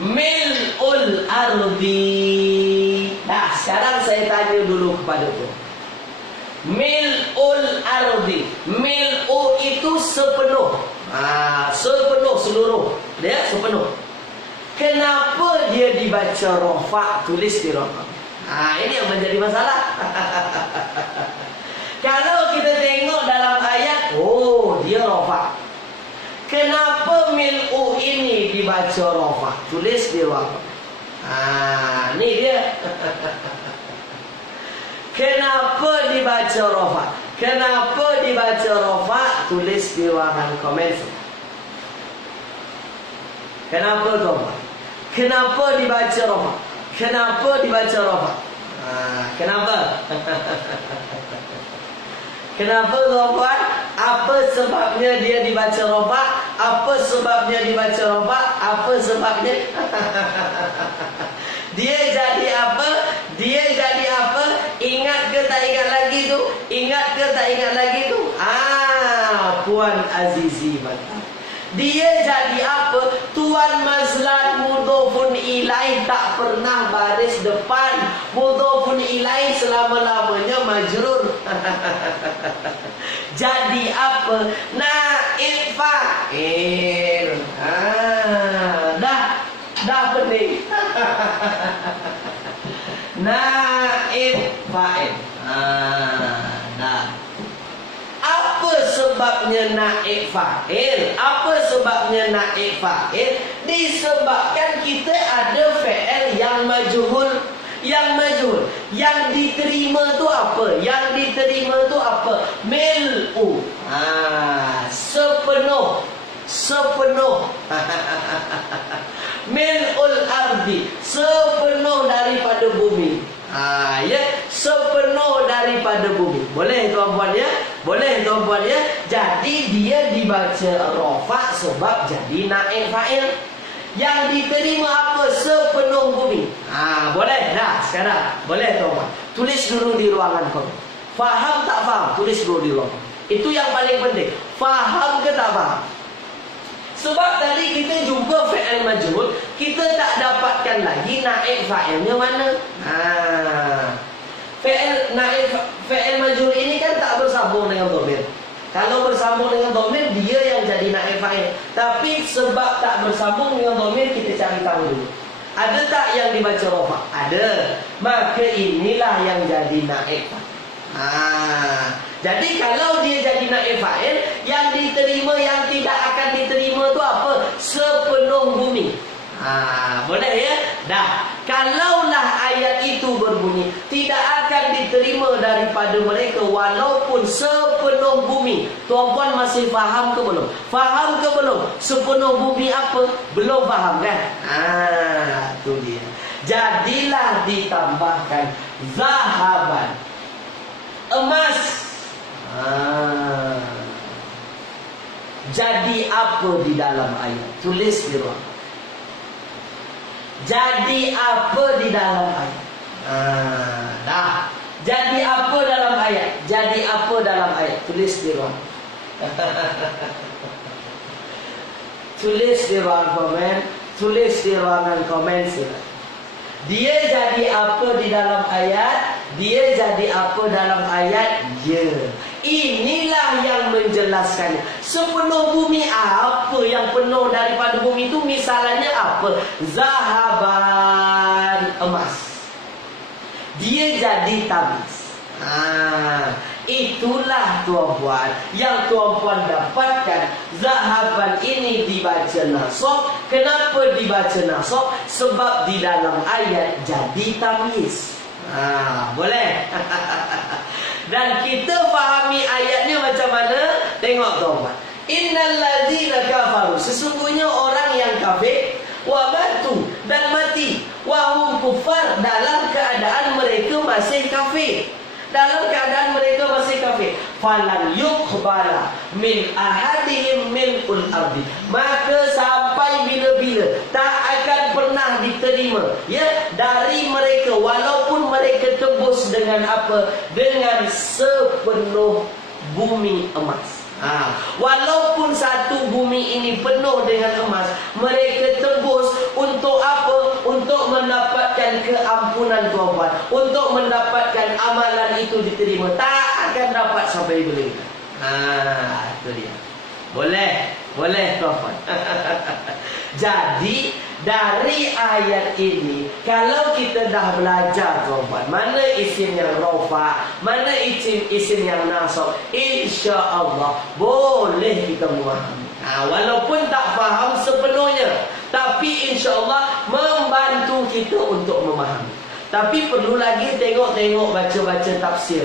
Mil'ul ardi. Dah, sekarang saya tanya dulu kepada tu. Mil'ul ardi. Mil'u itu sepenuh. Sepenuh, seluruh. Dia sepenuh. Kenapa dia dibaca rafa'? Tulis di rafa'. Ini yang menjadi masalah. Kalau kita tengok dalam ayat, dia rafa'. Kenapa mil'u ini dibaca rafa'? Tulis di rafa'. Ni dia. Kenapa dibaca rafa'? Kenapa dibaca rafa'? Tulis di ruangan komen. Kenapa tuan-tuan? Kenapa dibaca rafa'? Kenapa dibaca rafa'? Kenapa? Kenapa tuan-tuan? Apa sebabnya dia dibaca rafa'? Apa sebabnya dibaca rafa'? Apa sebabnya? Dia jadi apa? Dia jadi apa? Ingat ke tak ingat lagi tu? Ingat ke tak ingat lagi tu? Puan Azizi mantap. Dia jadi apa? Tuan Mazlan mudhofun ilaih, tak pernah baris depan. Mudhofun ilaih selama-lamanya majrur. Jadi apa? Naib fa'il. Dah pening. Naib fa'il. Dah. Apa sebabnya naib fa'il? Apa sebabnya naib fa'il? Disebabkan kita ada fi'il yang majhul. Yang majhul, yang diterima tu apa? Yang diterima tu apa? Mil'u. Sepenuh. Sepenuh. Mil'ul ardi, sepenuh daripada bumi. Ya, sepenuh daripada bumi. Boleh tuan-puan ya? Boleh tuan-puan ya? Jadi dia dibaca rafa' sebab jadi naib fa'il. Yang diterima apa? Sepenuh bumi. Boleh dah sekarang. Boleh tuan-puan. Tulis dulu di ruangan kau. Faham tak faham? Tulis dulu di ruangan. Itu yang paling penting. Faham ke tak faham? Sebab tadi kita jumpa fi'il majhul, kita tak dapatkan lagi naib fa'ilnya mana. Fi'il majhul ini kan tak bersambung dengan dhamir. Kalau bersambung dengan dhamir, dia yang jadi naib fa'il. Tapi sebab tak bersambung dengan dhamir, kita cari tahu dulu. Ada tak yang dibaca rafa'? Ada. Maka inilah yang jadi naib fa'il. Jadi kalau dia jadi naib fa'il, yang diterima, yang tidak akan diterima tu apa? Sepenuh bumi. Boleh ya? Dah. Kalaulah ayat itu berbunyi, tidak akan diterima daripada mereka walaupun sepenuh bumi. Tuan-puan masih faham ke belum? Faham ke belum? Sepenuh bumi apa? Belum faham kan? Itu dia. Jadilah ditambahkan zahaban, emas. Jadi apa di dalam ayat? Tulis di ruang. Jadi apa di dalam ayat? Dah. Jadi apa dalam ayat? Jadi apa dalam ayat? Tulis di ruang. Tulis di ruang komen. Tulis di ruangan komen sila. Dia jadi apa di dalam ayat? Dia jadi apa dalam ayat? Ya. Inilah yang menjelaskannya. Sepenuh bumi apa yang penuh daripada bumi itu? Misalnya apa? Zahaban, emas. Dia jadi tamis. Itulah tuan-puan yang tuan-puan dapatkan. Zahaban ini dibaca nasab. Kenapa dibaca nasab? Sebab di dalam ayat jadi tamis. Boleh. Dan kita fahami ayatnya macam mana? Tengok tuan-puan. Innal ladzina kafaru, sesungguhnya orang yang kafir, wa matu, dan mati, wa hum kuffar, dalam keadaan mereka masih kafir. Dalam keadaan mereka masih kafir. Falan yuqbala min ahadihim mil'ul ardi, maka sampai bila-bila tak akan pernah diterima dari mereka, walaupun mereka tebus dengan apa? Dengan sepenuh bumi emas. Walaupun satu bumi ini penuh dengan emas, mereka tebus untuk apa? Untuk mendapatkan keampunan tuan-puan, untuk mendapatkan amalan itu diterima. Tak akan dapat sampai bila. Itu dia. Boleh? Boleh tuan-puan. Jadi dari ayat ini, kalau kita dah belajar tuan-puan, mana isim yang rafa, mana isim yang nasab, insya-Allah boleh kita memahami. Walaupun tak faham sepenuhnya, tapi insya-Allah membantu kita untuk memahami. Tapi perlu lagi tengok-tengok, baca-baca tafsir.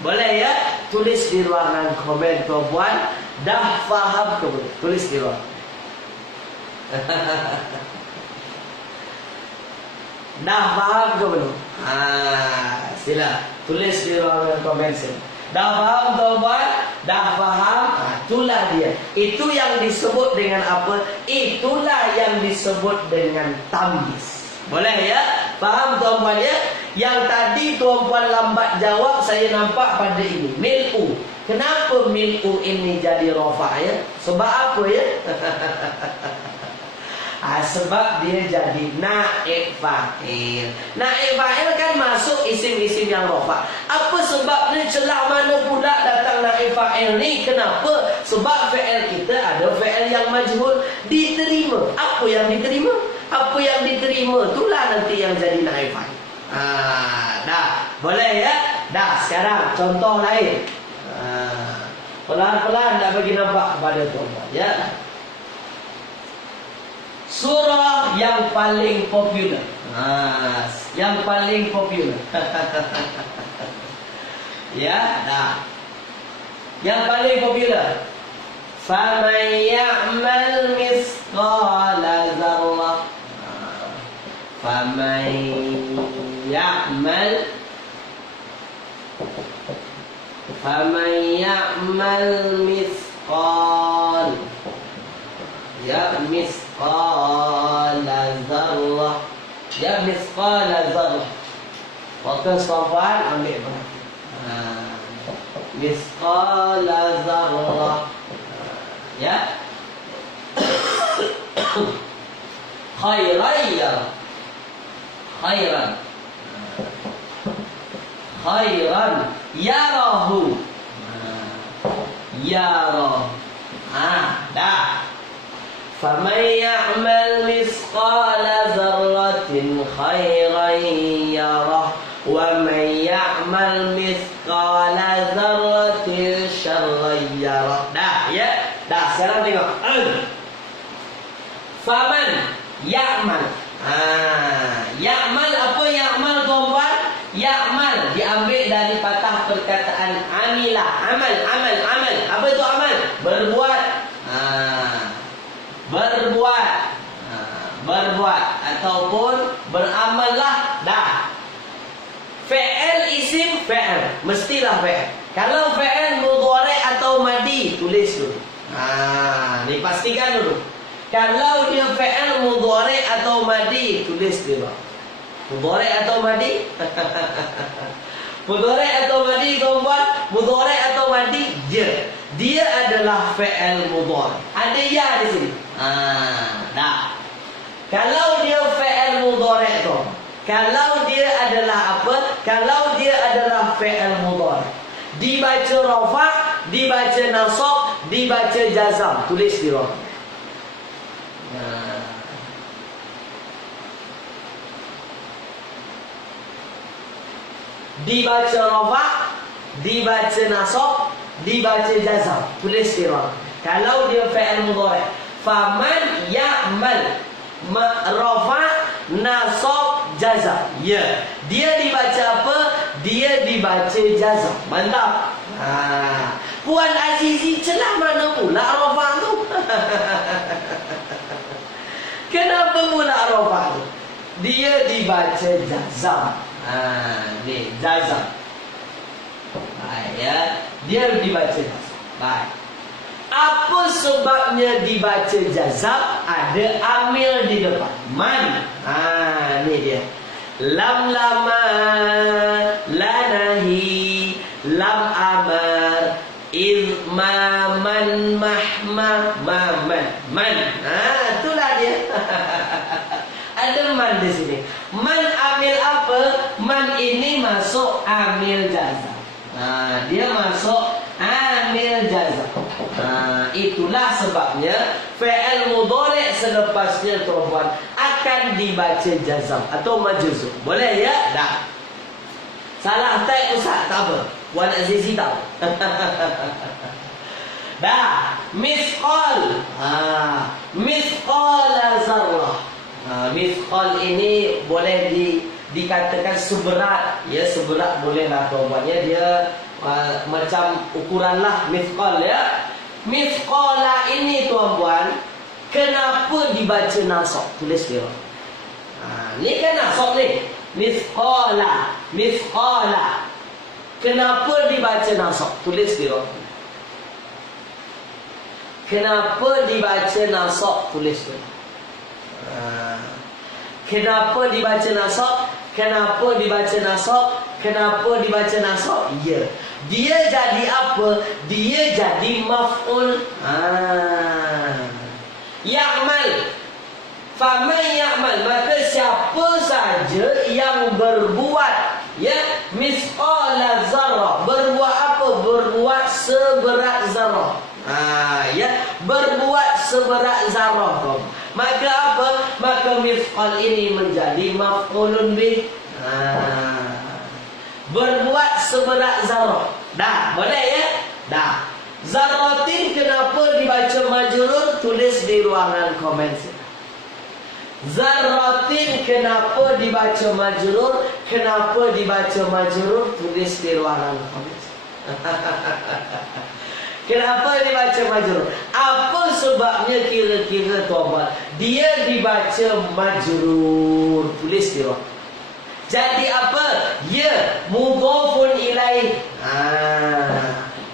Boleh ya? Tulis di ruangan komen tuan-puan. Dah faham ke belum? Tulis di ruangan. Dah faham ke belum? Sila tulis di ruangan komen sila. Dah faham tuan-puan? Dah faham? Itulah dia. Itu yang disebut dengan apa? Itulah yang disebut dengan tamyiz. Boleh ya? Faham tuan-puan ya? Yang tadi tuan-puan lambat jawab, saya nampak pada ini. Mil'u. Kenapa mil'u ini jadi rafa' ya? Sebab apa ya? Sebab dia jadi naib fa'il. Naib fa'il kan masuk isim-isim yang rafa'. Apa sebabnya, celah mana pula datang naib fa'il ni? Kenapa? Sebab fa'il kita ada fa'il yang majhul, diterima. Apa yang diterima? Apa yang diterima itulah nanti yang jadi naib fa'il. Dah, boleh ya? Dah, sekarang contoh lain. Pelan-pelan dah bagi nampak kepada tuan-tuan ya. Surah yang paling popular. Yang paling popular. Ya, dah. Yang paling popular. Faman ya'mal misqala dzarrah. Faman ya'mal misqal. Ya misqala dzarrah. Ya misqala dzarrah. Fokus tuan-puan, ambil perhatian. Misqala dzarrah. Ya. Khairan yarah. Khairan. Khairan yarahu. Yarah. Dah. فَمَنْ يَعْمَلْ مِثْقَالَ ذَرَّةٍ خَيْرًا يَرَهُ وَمَنْ يَعْمَلْ مِثْقَالَ ذَرَّةٍ شَرًّا يَرَهُ. Dah ya. Dah, sekarang tengok. Faman ya'mal. Ya'mal, apa ya'mal tuan-tuan? Ya'mal diambil dari patah perkataan amila. Amal. Apa itu amal? Berbuat. Berbuat ataupun beramallah. Dah. Fa'il isim fa'il, mestilah fa'il. Kalau fa'il mudhari' atau madi, tulis dulu. Ni pastikan dulu. Kalau dia fa'il mudhari' atau madi, tulis dulu. Mudhari' atau madi? Mudhari' atau madi tuan-tuan? Mudhari' atau madi? Dia adalah fa'il mudhari'. Ada ya di sini. Dah. Kalau dia fa'il mudhari' tu, kalau dia adalah apa? Kalau dia adalah fa'il mudhari', dibaca rafa', dibaca nasab, dibaca jazam. Tulis di rafa'. Dibaca rafa', dibaca nasab, dibaca jazam. Tulis di rafa'. Kalau dia fa'il mudhari', faman ya'mal, rafa', nasab, jazam. Ya. Dia dibaca apa? Dia dibaca jazam. Mantap. Puan Azizi, celah mana pula rafa' tu? Kenapa pula rafa' tu? Dia dibaca jazam. Ni jazam. Baik ya. Dia dibaca jazam. Baik. Apa sebabnya dibaca jazam? Ada amil di depan. Man. Ni dia. Lam lama, lanahi, lam amar, izmaman, mahma, maman. Man. Itulah dia. Ada man di sini. Man amil apa? Man ini masuk amil jazam. Dia masuk amil jazam. Itulah sebabnya fa'il mudhari' selepasnya tuan-tuan akan dibaca jazam atau majzum. Boleh ya? Dah. Salah type Ustaz, tak apa. Puan Azizi tahu. Dah. Misqal. Misqala zarrah. Misqal ini boleh dikatakan seberat. Ya, seberat bolehlah tuan-tuan ya. Dia macam ukuran lah misqal ya. Misqala ini tuan-tuan, kenapa dibaca nasab? Tulis dia. Ni kan nasab ni. Misqala. Kenapa dibaca nasab? Tulis dia. Kenapa dibaca nasab? Tulis dia. Kenapa dibaca nasab? Kenapa dibaca nasab? Kenapa dibaca nasab? Ya. Dia jadi apa? Dia jadi maf'ul. Ya'mal. Faman ya'mal, maka siapa saja yang berbuat, ya, misqala zarrah, berbuat apa? Berbuat seberat zarrah. Ya, berbuat seberat zarrah. Maka apa? Maka misqal ini menjadi maf'ulun bih. Berbuat seberat zarrah. Dah, boleh ya? Dah. Zarratin kenapa dibaca majrur? Tulis di ruangan komen sini. Zarratin kenapa dibaca majrur? Kenapa dibaca majrur? Tulis di ruangan komen. Kenapa dibaca majrur? Apa sebabnya kira-kira tuan-tuan? Dia dibaca majrur. Tulis di ruangan. Jadi apa? Ya, mudhafun ilaih.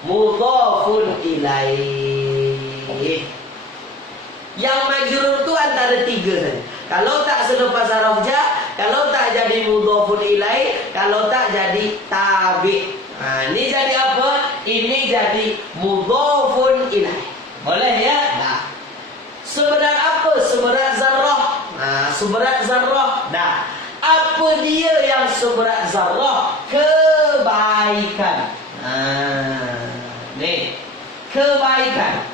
Mudhafun ilaih. Yang majrur tu antara tiga saja. Kalau tak selepas haraf jar, kalau tak jadi mudhafun ilaih, kalau tak jadi tabi'. Ini jadi apa? Ini jadi mudhafun ilaih. Boleh ya? Dah. Seberat apa? Seberat zarrah. Seberat zarrah. Dah. Apa dia yang seberat zarrah? Kebaikan. Ni, kebaikan.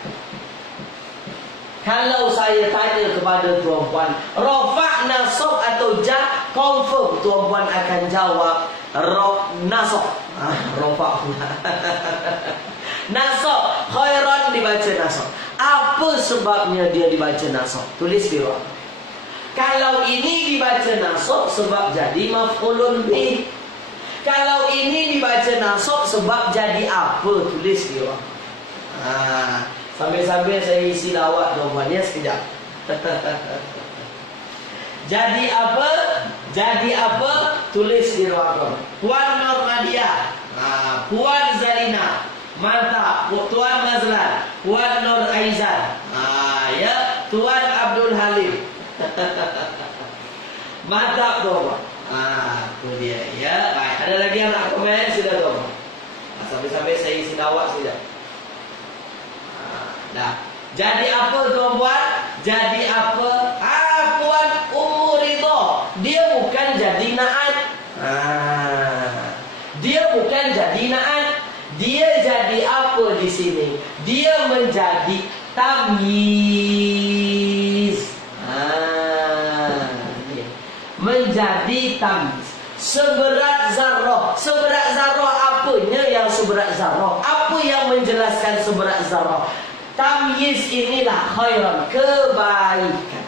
Kalau saya tanya kepada tuan-puan, rafa' nasab atau jar, confirm tuan-puan akan jawab nasab. Rafa' pula. Nasab, khairan dibaca nasab. Apa sebabnya dia dibaca nasab? Tulis di ruang. Kalau ini dibaca nasab sebab jadi maf'ulun bih. Kalau ini dibaca nasab sebab jadi apa? Tulis di ruang. Sambil-sambil saya isi lawak tuan-tuan ya sekejap. Jadi apa? Jadi apa? Tulis di ruang. Puan Nurmadiah, Puan Zalina, mantap. Tuan Mazlan, Puan Nur Aizan, ya, Tuan Abdul Halim. Mantap tuan-tuan. Itu dia ya. Baik, ada lagi yang nak komen? Sudah tuan-tuan. Sambil-sambil saya isi lawak sekejap. Dah. Jadi apa tuan-puan? Jadi apa? Puan Ummu Ridha. Dia bukan jadi na'at. Dia bukan jadi na'at. Dia jadi apa di sini? Dia menjadi tamyiz. Menjadi tamyiz. Seberat zarrah. Seberat zarrah apanya yang seberat zarrah? Apa yang menjelaskan seberat zarrah? Tamyiz inilah khairan, kebaikan.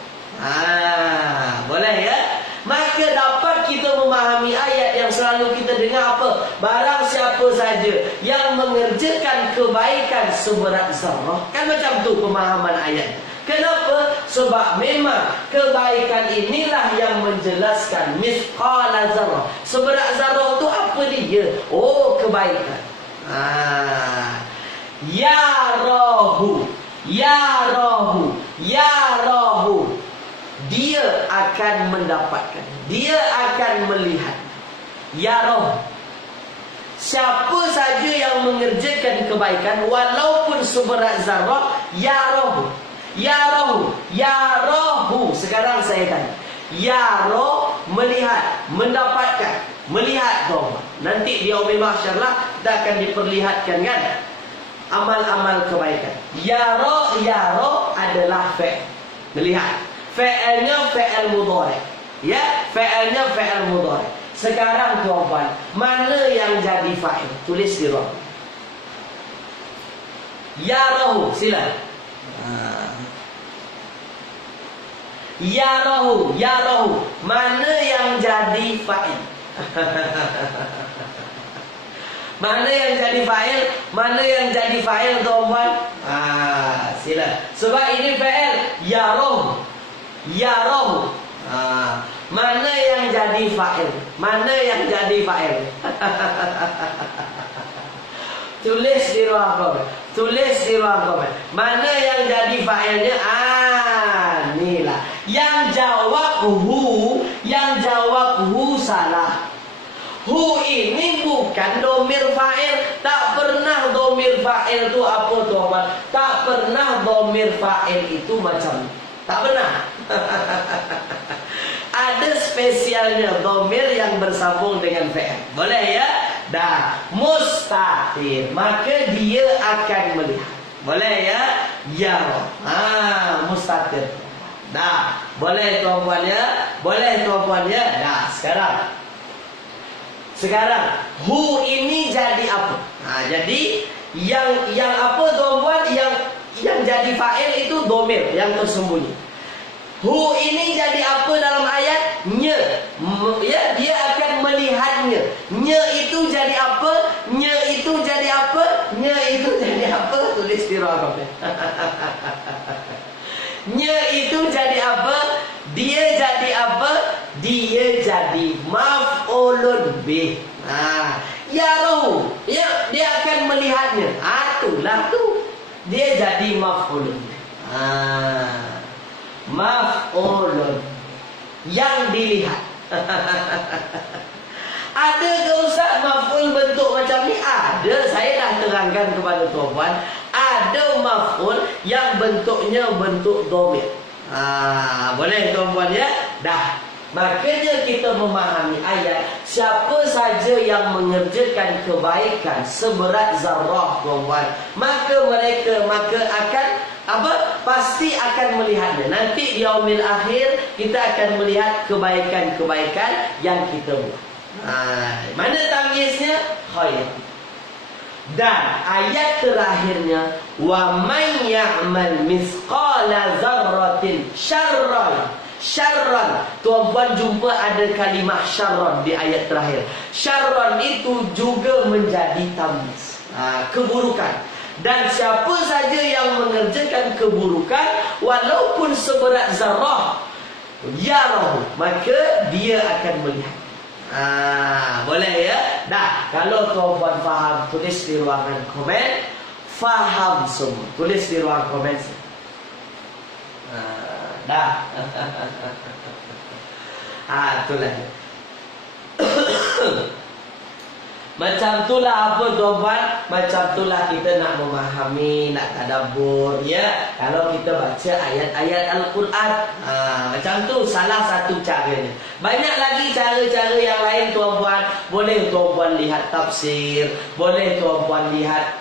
Boleh ya? Maka dapat kita memahami ayat yang selalu kita dengar apa? Barang siapa saja yang mengerjakan kebaikan seberat zarrah. Kan macam tu pemahaman ayat. Kenapa? Sebab memang kebaikan inilah yang menjelaskan misqala zarrah. Seberat zarrah tu apa dia? Oh, kebaikan. Ya Rahu, Ya Rahu, Ya Rahu. Dia akan mendapatkan, dia akan melihat. Ya Rahu. Siapa saja yang mengerjakan kebaikan walaupun seberat zarrah, Ya Rahu, Ya Rahu, Ya Rahu. Sekarang saya tanya, Ya Rahu melihat, mendapatkan. Melihat tu. Nanti di yaumil mahsyar lah kita akan diperlihatkan kan amal-amal kebaikan. Yara, yara adalah fa'il. Melihat. Fa'ilnya fa'il mudhari. Ya, fa'ilnya fa'il mudhari. Sekarang tuan-tuan, mana yang jadi fa'il? Tulis di ruang. Yarahu, sila. Yarahu, yarahu. Mana yang jadi fa'il? Mana yang jadi fa'il? Mana yang jadi fa'il tuan-tuan? Sila. Sebab ini fa'il. Yarahu. Yarahu. Mana yang jadi fa'il? Mana yang jadi fa'il? Tulis di ruang komen. Tulis di ruang komen. Mana yang jadi fa'ilnya? Inilah. Yang jawab jawab hu, yang jawab hu salah. Hu ini bukan domir fa'il. Tak pernah domir fa'il itu apa tuan? Tak pernah domir fa'il itu macam ni. Tak pernah. Ada spesialnya domir yang bersambung dengan fa'il. Boleh ya? Dah. Mustatir, maka dia akan melihat. Boleh ya? Ya. Mustatir. Dah. Boleh tuan-puan ya? Boleh tuan-puan ya? Dah. Sekarang hu ini jadi apa? Jadi yang apa tuan-puan, yang jadi fa'il itu domir yang tersembunyi. Hu ini jadi apa dalam ayat? Nya. Ya, dia akan melihatnya. Nya itu jadi apa? Nya itu jadi apa? Nya itu jadi apa? Tulis di ruang komen. Nya itu jadi apa? Dia jadi apa? Dia jadi maf'ulun bih. Yarahu. Ya, dia akan melihatnya. Itulah tu. Dia jadi maf'ulun bih. Maf'ulun, yang dilihat. Ada ke Ustaz maf'ul bentuk macam ni? Ada. Saya dah terangkan kepada tuan-puan. Ada maf'ul yang bentuknya bentuk domir. Boleh tuan-puan ya? Dah. Makanya kita memahami ayat, siapa saja yang mengerjakan kebaikan seberat zarrah tuan-puan, maka akan pasti akan melihatnya. Nanti di yaumil akhir kita akan melihat kebaikan-kebaikan yang kita buat. Mana tangisnya? Khair. Dan ayat terakhirnya, wa man ya'mal mithqala dzarratin syarran. Tuan-puan jumpa ada kalimah syarran di ayat terakhir. Syarran itu juga menjadi tamyiz, keburukan. Dan siapa saja yang mengerjakan keburukan walaupun seberat zarrah, yarahu, maka dia akan melihat. Boleh ya? Dah. Kalau tuan-puan faham, tulis di ruangan komen. Faham semua, tulis di ruang komen. Dah. Itulah. Macam itulah apa tuan-puan? Macam itulah kita nak memahami, nak tadabbur ya. Kalau kita baca ayat-ayat Al-Quran, macam tu salah satu caranya. Banyak lagi cara-cara yang lain tuan-puan. Boleh tuan-puan lihat tafsir, boleh tuan-puan lihat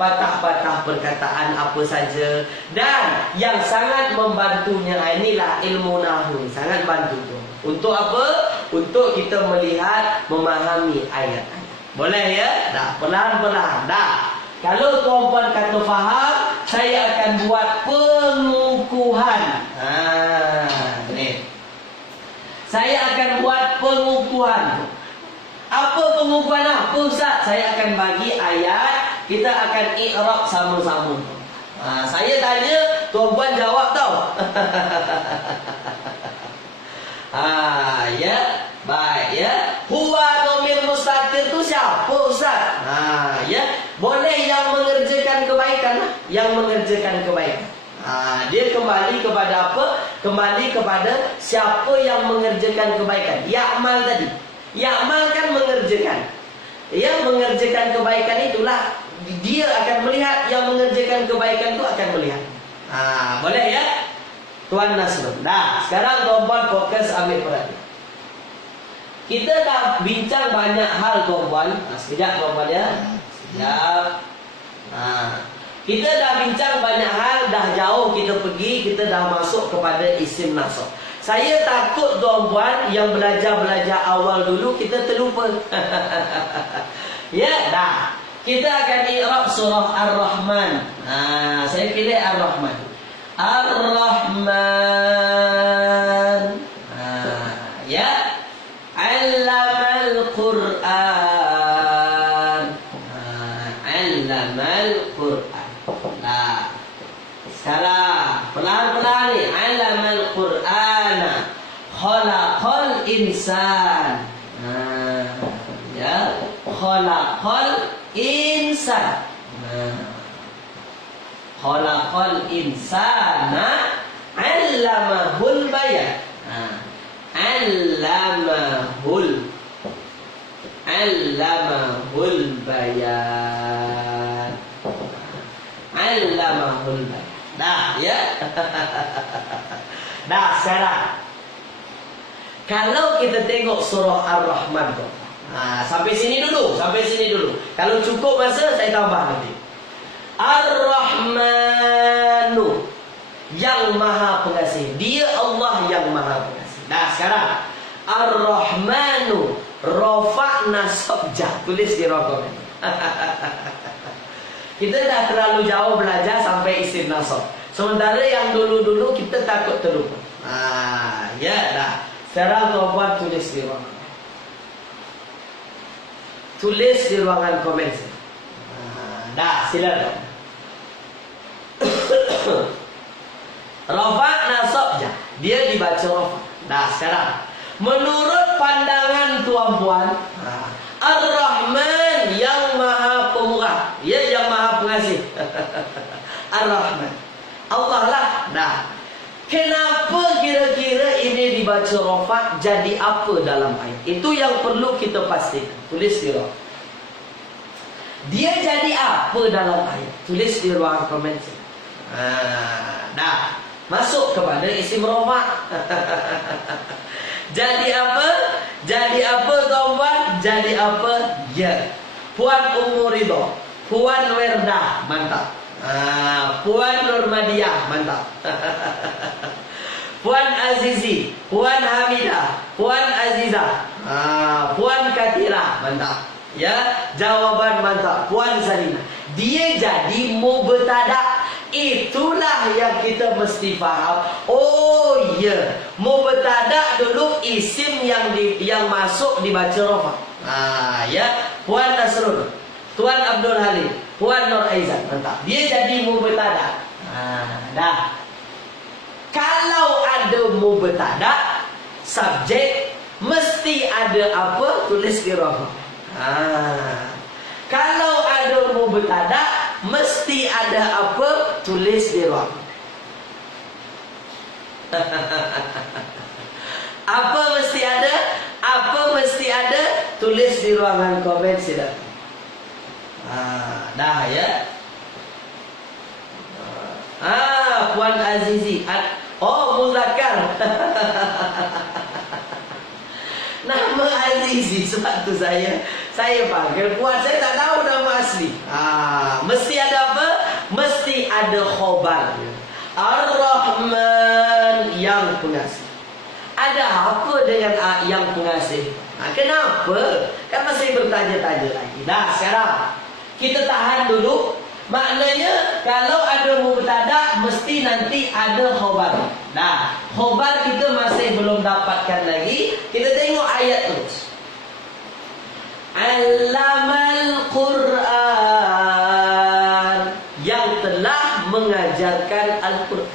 patah-patah perkataan apa saja. Dan yang sangat membantunya, inilah ilmu nahwu, sangat bantu tu. Untuk apa? Untuk kita melihat, memahami ayat-ayat. Boleh ya? Dah, pelan-pelan. Dah. Kalau tuan-puan kata faham, saya akan buat pengukuhan. Ni. Saya akan buat pengukuhan. Apa pengukuhan apa Ustaz? Saya akan bagi ayat, kita akan i'rab sama-sama. Saya tanya, tuan-puan jawab tau. Ya, baik ya. Huwa domir mustatir tu siapa Ustaz? Ya, boleh yang mengerjakan kebaikan, yang mengerjakan kebaikan. Dia kembali kepada apa? Kembali kepada siapa yang mengerjakan kebaikan. Ya'mal tadi. Ya'mal kan mengerjakan. Yang mengerjakan kebaikan itulah dia akan melihat, yang mengerjakan kebaikan itu akan melihat. Boleh ya? Tuan Nasrul. Dah, sekarang tuan-puan fokus ambil perhatian. Kita dah bincang banyak hal tuan-puan. Sekejap tuan-puan ya. Sekejap. Kita dah bincang banyak hal, dah jauh kita pergi, kita dah masuk kepada isim nasab. Saya takut tuan-puan yang belajar awal dulu kita terlupa. Ya, dah. Kita akan i'rab surah Ar-Rahman. Saya pilih Ar-Rahman. Ar-Rahman. Ya. Allamal Quran. Allamal Quran. Nah. Sekarang pelan-pelan ni. Allamal Quran. Khalaqal insan. Ya. Khalaqal insan. Khalaqal insana 'allamahul bayan. Allamahul bayan. Allamahul bayan. Dah, ya. Dah, sekarang kalau kita tengok surah Ar-Rahman tu. Sampai sini dulu, Kalau cukup masa saya tambah nanti. Ar-Rahmanu, yang Maha Pengasih. Dia Allah yang Maha Pengasih. Dah, sekarang Ar-Rahmanu rafa' nasab jah. Tulis di rokok. Kita dah terlalu jauh belajar sampai isim nasab. Sementara yang dulu-dulu kita takut terlupa. Ya dah. Sekarang tuan-tuan tulis di ruangan. Tulis di ruangan komen. Dah, silakan. Rafa' nasab jah. Dia dibaca rafa'. Dah, sekarang menurut pandangan tuan-puan, Ar-Rahman yang Maha Pemurah, ya, yang Maha Pengasih. Ar-Rahman Allah lah. Dah. Kenapa kira-kira ini dibaca rafa'? Jadi apa dalam ayat? Itu yang perlu kita pastikan. Tulis di ruang. Dia jadi apa dalam ayat? Tulis di ruang komen. Dah. Masuk kepada isim rafa'. Jadi apa? Jadi apa tuan-tuan? Jadi apa? Ya. Puan Ummu Ridho, Puan Werda, mantap. Puan Nurmadiah, mantap. Puan Azizi, Puan Hamidah, Puan Aziza, Puan Katira, mantap. Ya, jawaban mantap. Puan Salina. Dia jadi mubtada. Itulah yang kita mesti faham. Oh ya, mubtada dulu isim yang masuk dibaca rafa'. Ya, Puan Nasrul, Tuan Abdul Halim, Puan Nur Aizan, mantap. Dia jadi mubtada. Dah. Kalau ada mubtada, subjek mesti ada apa? Tulis di rafa'. Kalau ada mubtada, mesti ada apa? Tulis di ruang. Apa mesti ada? Apa mesti ada? Tulis di ruangan komen silakan. Dah ya. Puan Azizi. Oh, muzakkar. Nama Azizi, sebab tu saya panggil Puan. Saya tak tahu nama asli. Mesti ada apa? Mesti ada khobar. Ar-Rahman yang pengasih. Ada apa dengan yang pengasih? Kenapa? Kan masih bertanya-tanya lagi. Dah, sekarang kita tahan dulu. Maknanya kalau ada mubtada mesti nanti ada khobar. Nah, khobar kita masih belum dapatkan lagi. Kita tengok ayat terus. Allamal Quran, yang telah mengajarkan Al-Quran.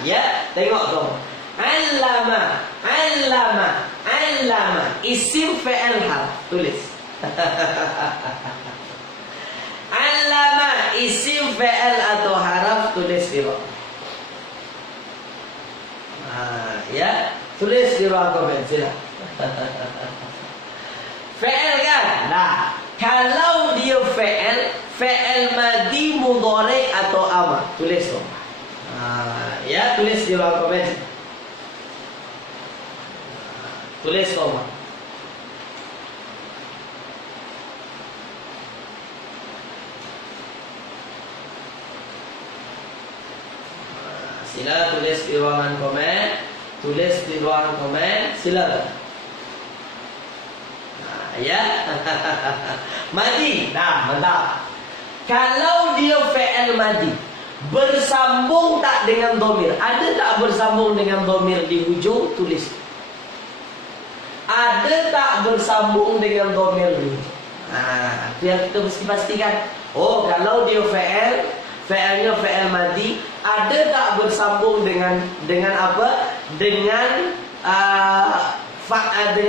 Ya, tengok dong. Allama, isim fi'il harf. Tulis. Allama, isim fi'il atau haraf. Tulis di bawah. Ya, tulis di ruang komen silakan. Fi'il kan? Nah, kalau dia fi'il madhi, mudhari atau amar, tulis dong. Ya, tulis di ruang komen. Tulis dong. Sila tulis di ruangan komen. Tulis di ruangan komen. Silakan. Ya. Madi. Nah, mantap. Kalau dia fi'il madi, bersambung tak dengan domir? Ada tak bersambung dengan domir di hujung? Tulis. Ada tak bersambung dengan domir di hujung? Itu yang kita mesti pastikan. Oh, kalau dia fi'ilnya fi'il madi, ada tak bersambung dengan apa? Dengan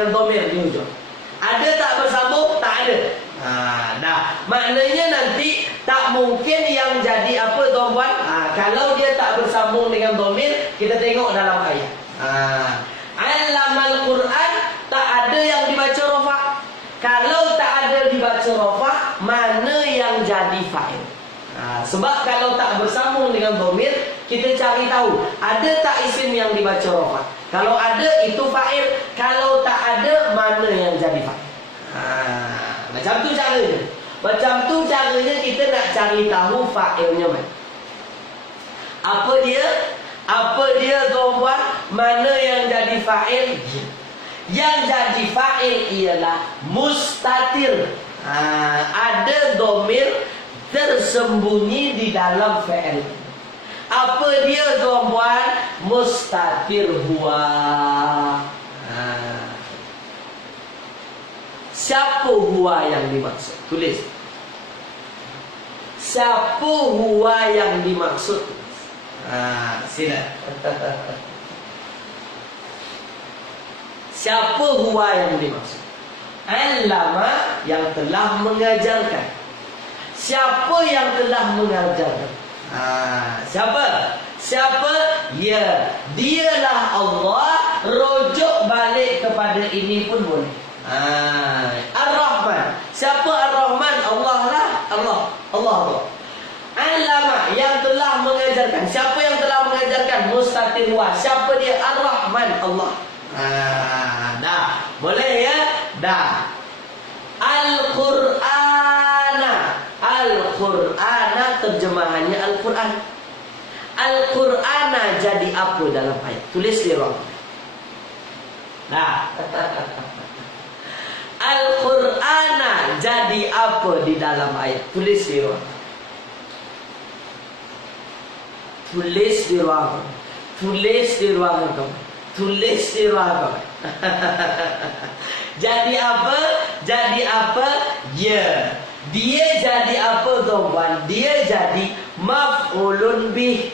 domir di hujung? Ada tak bersambung? Tak ada. Dah. Maknanya nanti tak mungkin yang jadi apa tuan-tuan? Kalau dia tak bersambung dengan domir, kita tengok dalam ayat. Allamal Quran, tak ada yang dibaca rafa. Kalau tak ada dibaca rafa, mana yang jadi fa'il? Sebab kalau tak bersambung dengan dhamir, kita cari tahu ada tak isim yang dibaca rafa. Kalau ada, itu fa'il. Kalau tak ada, mana yang jadi fa'il? Macam tu caranya. Macam tu caranya kita nak cari tahu fa'ilnya mana. Apa dia? Apa dia tuan-tuan? Mana yang jadi fa'il? Yang jadi fa'il ialah mustatir. Ada dhamir tersembunyi di dalam fa'il. Apa dia tuan-tuan? Mustatir huwa. Siapa huwa yang dimaksud? Tulis. Siapa huwa yang dimaksud? Sila. Siapa huwa yang dimaksud? Allama, yang telah mengajarkan. Siapa yang telah mengajarkan? Siapa? Siapa? Ya, dialah Allah. Rujuk balik kepada ini pun boleh. Ar-Rahman. Siapa Ar-Rahman? Allah lah. Allah. Allama, yang telah mengajarkan. Siapa yang telah mengajarkan? Mustatir wa. Siapa dia? Ar-Rahman, Allah. Dah. Boleh ya? Dah. Al-Qur'ana. Al-Qur'ana terjemahannya Al-Quran. Al-Qur'ana jadi apa dalam ayat? Tulis di ruang. Nah. Al-Qur'ana jadi apa di dalam ayat? Tulis di ruang. Tulis di ruang. Tulis di ruang. Tulis di ruang. Jadi apa? Jadi apa? Ya. Dia jadi apa tuan-tuan? Dia jadi maf'ulun bih.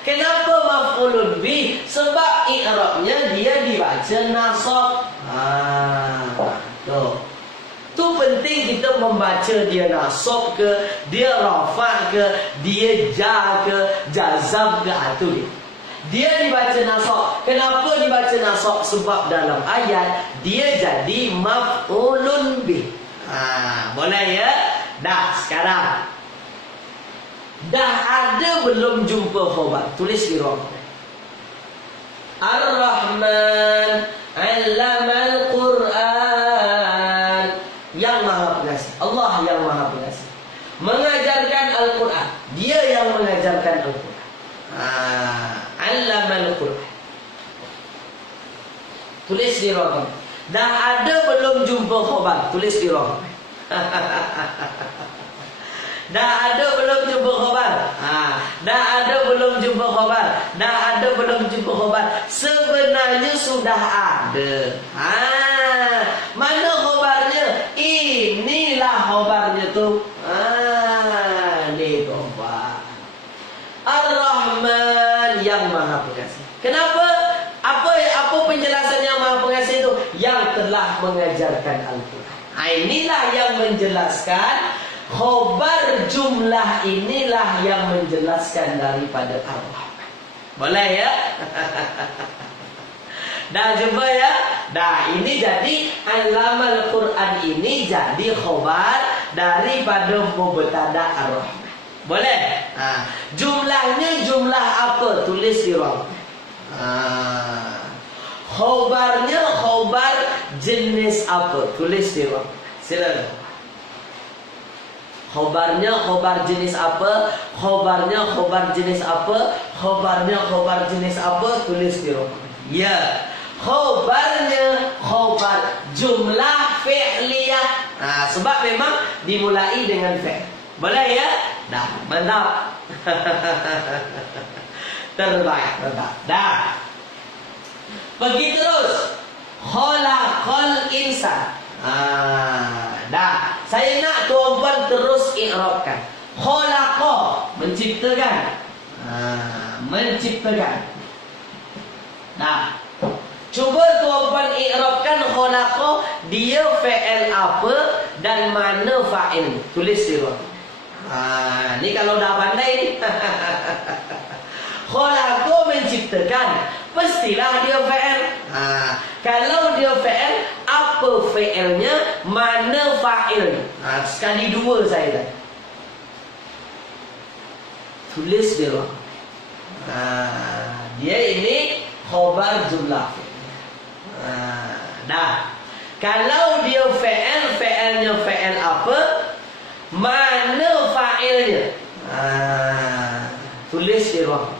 Kenapa maf'ulun bih? Sebab i'rabnya dia dibaca nasab. Tu penting kita membaca dia nasab ke, dia rafa ke, dia ja ke, jazam ke, tu dia. Dia dibaca nasab. Kenapa dibaca nasab? Sebab dalam ayat dia jadi maf'ulun bih. Boleh ya? Dah sekarang. Dah ada belum jumpa khabar? Tulis di ruang. Ar-Rahman 'allamal Quran. Yang Maha Pengasih. Allah yang Maha Pengasih. Mengajarkan Al-Quran. Dia yang mengajarkan Al-Quran. 'Allamal Quran. Tulis di ruang. Dah ada belum jumpa khabar? Tulis di ruang. Dah ada belum jumpa khabar? Dah ada belum jumpa khabar? Dah ada belum jumpa khabar? Sebenarnya sudah ada. Mana khabarnya? Inilah khabarnya tu. Ni khabar. Ar-Rahman yang Maha Pengasih. Kenapa? Apa penjelasan yang Maha Pengasih itu? Yang telah mengajarkan Al-Quran. Inilah yang menjelaskan. Khobar jumlah inilah yang menjelaskan daripada Ar-Rahman. Boleh ya? Dah jumpa ya? Dah, ini jadi Allamal Quran ini jadi khobar daripada mubtada Ar-Rahman. Boleh? Jumlahnya jumlah apa? Tulis di ruang. Khobarnya khobar jenis apa? Tulis di ruang. Silakan. Khobarnya khobar jenis apa? Khobarnya khobar jenis apa? Khobarnya khobar jenis apa? Tulis di ruang. Ya. Khobarnya khobar jumlah fi'liyah. Sebab memang dimulai dengan fi'l. Boleh ya? Dah, mantap. Terbaik, mantap. Dah. Pergi terus. Khalaqal insan. Dah. Saya nak tuan-tuan terus i'rabkan. Khalaqa, menciptakan. Menciptakan. Dah. Cuba tuan-tuan i'rabkan khalaqa, dia fi'il apa dan mana fa'il. Tulis di ruang. Ni kalau dah pandai ni. Khalaqa menciptakan, pastilah dia fi'il. Kalau dia fa'il, apa fa'ilnya, mana fa'il. Sekali dua saya dah. Tulis di ruang. Dia ini khabar jumlah. Dah. Kalau dia fa'il, fa'ilnya fa'il apa? Mana fa'ilnya? Tulis di ruang.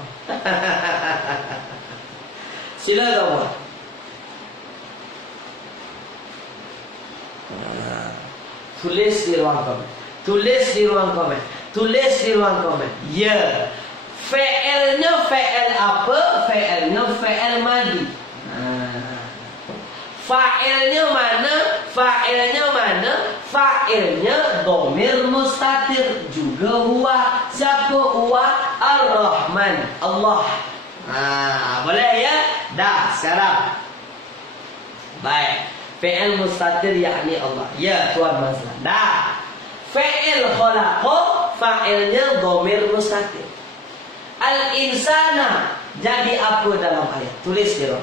Silakan buat. Tulis di ruang komen. Tulis di ruang komen. Tulis di ruang komen. Ya. Fa'ilnya fa'il apa? Fa'ilnya fa'il madi. Fa'ilnya mana? Fa'ilnya mana? Fa'ilnya dhamir mustatir. Juga huwa. Siapa huwa? Ar-Rahman. Allah. Boleh ya? Dah sekarang. Baik. Fa'il mustatir yakni Allah. Ya tuan Mazlan. Dah. Fa'il khalaqa, fa'ilnya dhamir mustatir. Al-insana jadi apa dalam ayat? Tulis di ruang.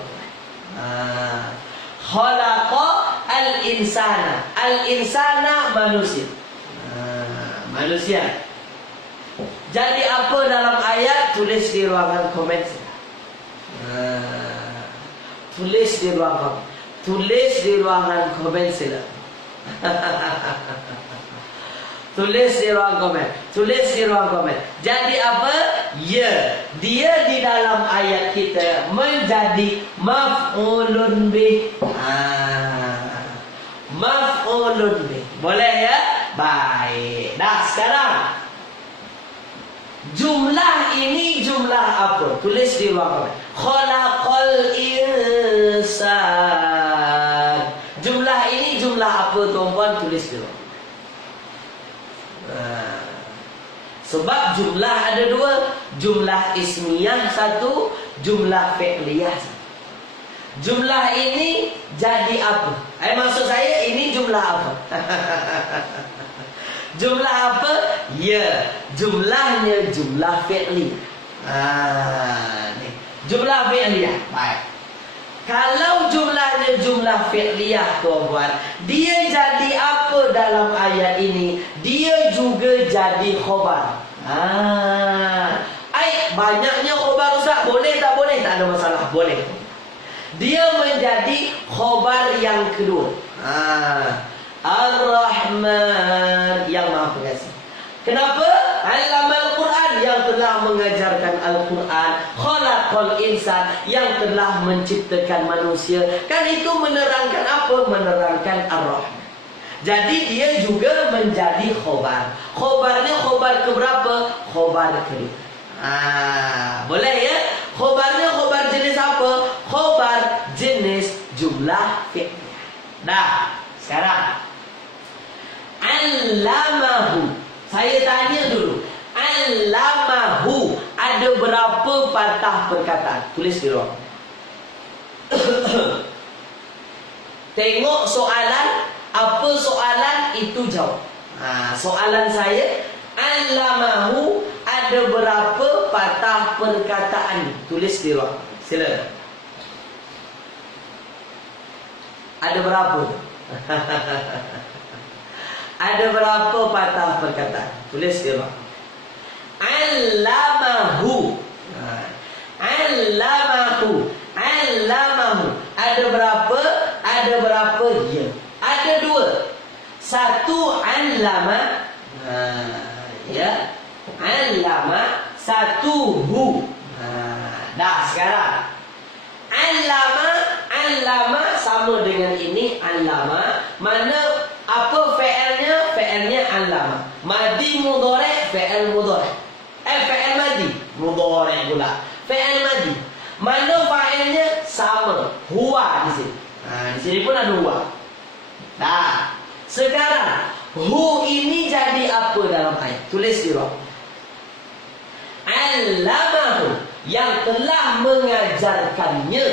Khalaqa al-insana. Al-insana manusia. Manusia. Jadi apa dalam ayat? Tulis di ruangan komen. Tulis di ruangan. Tulis di ruangan komen sila. Tulis di ruang komen. Tulis di ruang komen. Jadi apa? Ya, dia di dalam ayat kita menjadi maf'ulun bih. Maf'ulun bih. Boleh ya? Baik. Dah sekarang jumlah ini jumlah apa? Tulis di ruang komen. Khalaqal insan. Jumlah ini jumlah apa tuan-tuan? Tulis di ruang. Sebab jumlah ada dua. Jumlah ismiyah satu, jumlah fi'liyah satu. Jumlah ini jadi apa? Maksud saya ini jumlah apa? Jumlah apa? Ya, jumlahnya jumlah fi'liyah. Jumlah fi'liyah. Baik. Kalau jumlahnya jumlah fi'liyah tuan-tuan, dia jadi apa dalam ayat ini? Dia juga jadi khobar. Banyaknya khobar Ustaz. Boleh tak boleh? Tak ada masalah. Boleh. Dia menjadi khobar yang kedua. Ar-Rahman, yang Maha Pengasih. Kenapa? Allamal Quran, yang telah mengajarkan Al-Quran. Khalaqal insan, yang telah menciptakan manusia. Kan itu menerangkan apa? Menerangkan Ar-Rahman. Jadi dia juga menjadi khobar. Khobarnya khobar keberapa? Khobar kedua. Boleh ya? Khobarnya khobar jenis apa? Khobar jenis jumlah fi'liyah. Dah, sekarang Allamahu. Saya tanya dulu. Allamahu, ada berapa patah perkataan? Tulis di ruang. Tengok soalan. Apa soalan? Itu jawab. Soalan saya, Allamahu, ada berapa patah perkataan? Tulis di ruang. Sila. Ada berapa? Ada berapa patah perkataan? Tulis di ruang. Allamahu. Allamahu. Allamahu. Ada berapa? Ada berapa ya? Ada dua. Satu allama. Ya. Allama. Satu hu. Dah sekarang. Allama sama dengan ini allama. Mana apa fi'ilnya? Fi'ilnya allama. Madi mudhari', fi'il mudhari'. Fi'il madi mudhari' pula. Fi'il madi. Mana fa'ilnya? Sama. Huwa di sini. Di sini pun ada huwa. Nah, sekarang hu ini jadi apa dalam ayat? Tulis di ruang. Allamahu, yang telah mengajarkannya,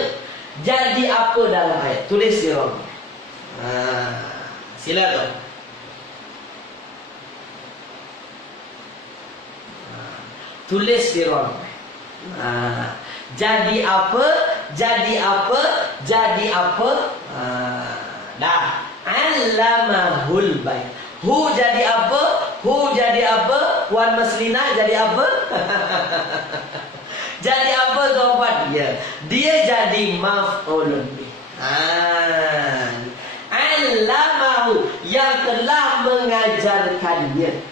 jadi apa dalam ayat? Tulis di ruang. Silakan. Tulis di ruang. Jadi apa? jadi apa? Jadi apa? Dah. Allamahul bayan. Hu jadi apa? Hu jadi apa? Puan Maslina jadi apa? Jadi apa tuan-puan? Dia jadi maf'ulun bih. Allamahu, yang telah mengajarkannya.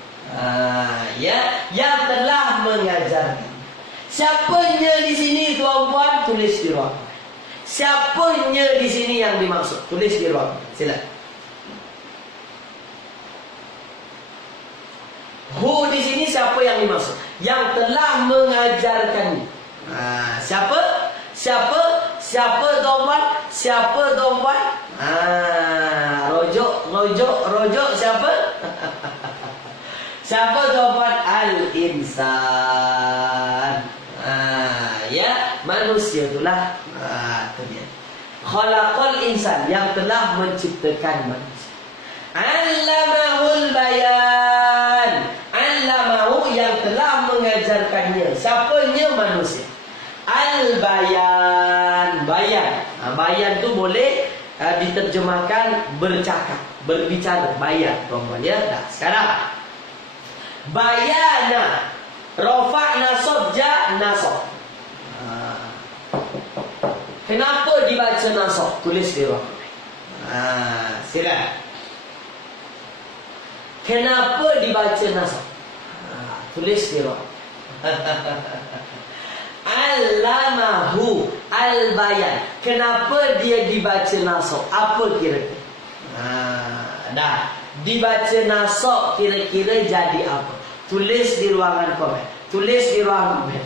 Yang telah mengajarkan. Siapanya di sini tuan-puan? Tulis di ruang. Siapanya di sini yang dimaksud? Tulis di ruang. Silakan. Hu di sini siapa yang dimaksud? Yang telah mengajarkan. Siapa? Siapa? Siapa tuan-puan? Siapa tuan-puan? Rojok siapa? Siapa tuan-puan? Al-insan. Ya, manusia itulah. Itu dia. Khalaqal insan, yang telah menciptakan manusia. Allamahul bayan. Allamahu, yang telah mengajarkannya. Siapanya? Manusia. Al-bayan. Bayan. Bayan tu boleh diterjemahkan bercakap, berbicara. Bayan, tuan-tuan ya. Dah, sekarang bayana. Rafa' nasab ja nasab. Kenapa dibaca nasab? Tulis di ruang. Silakan. Kenapa dibaca nasab? Tulis di ruang. Allamahu al-bayan. Kenapa dia dibaca nasab? Apa kira-kira? Dah. Dibaca nasab kira-kira jadi apa? Tulis di ruangan komen. Tulis di ruangan komen.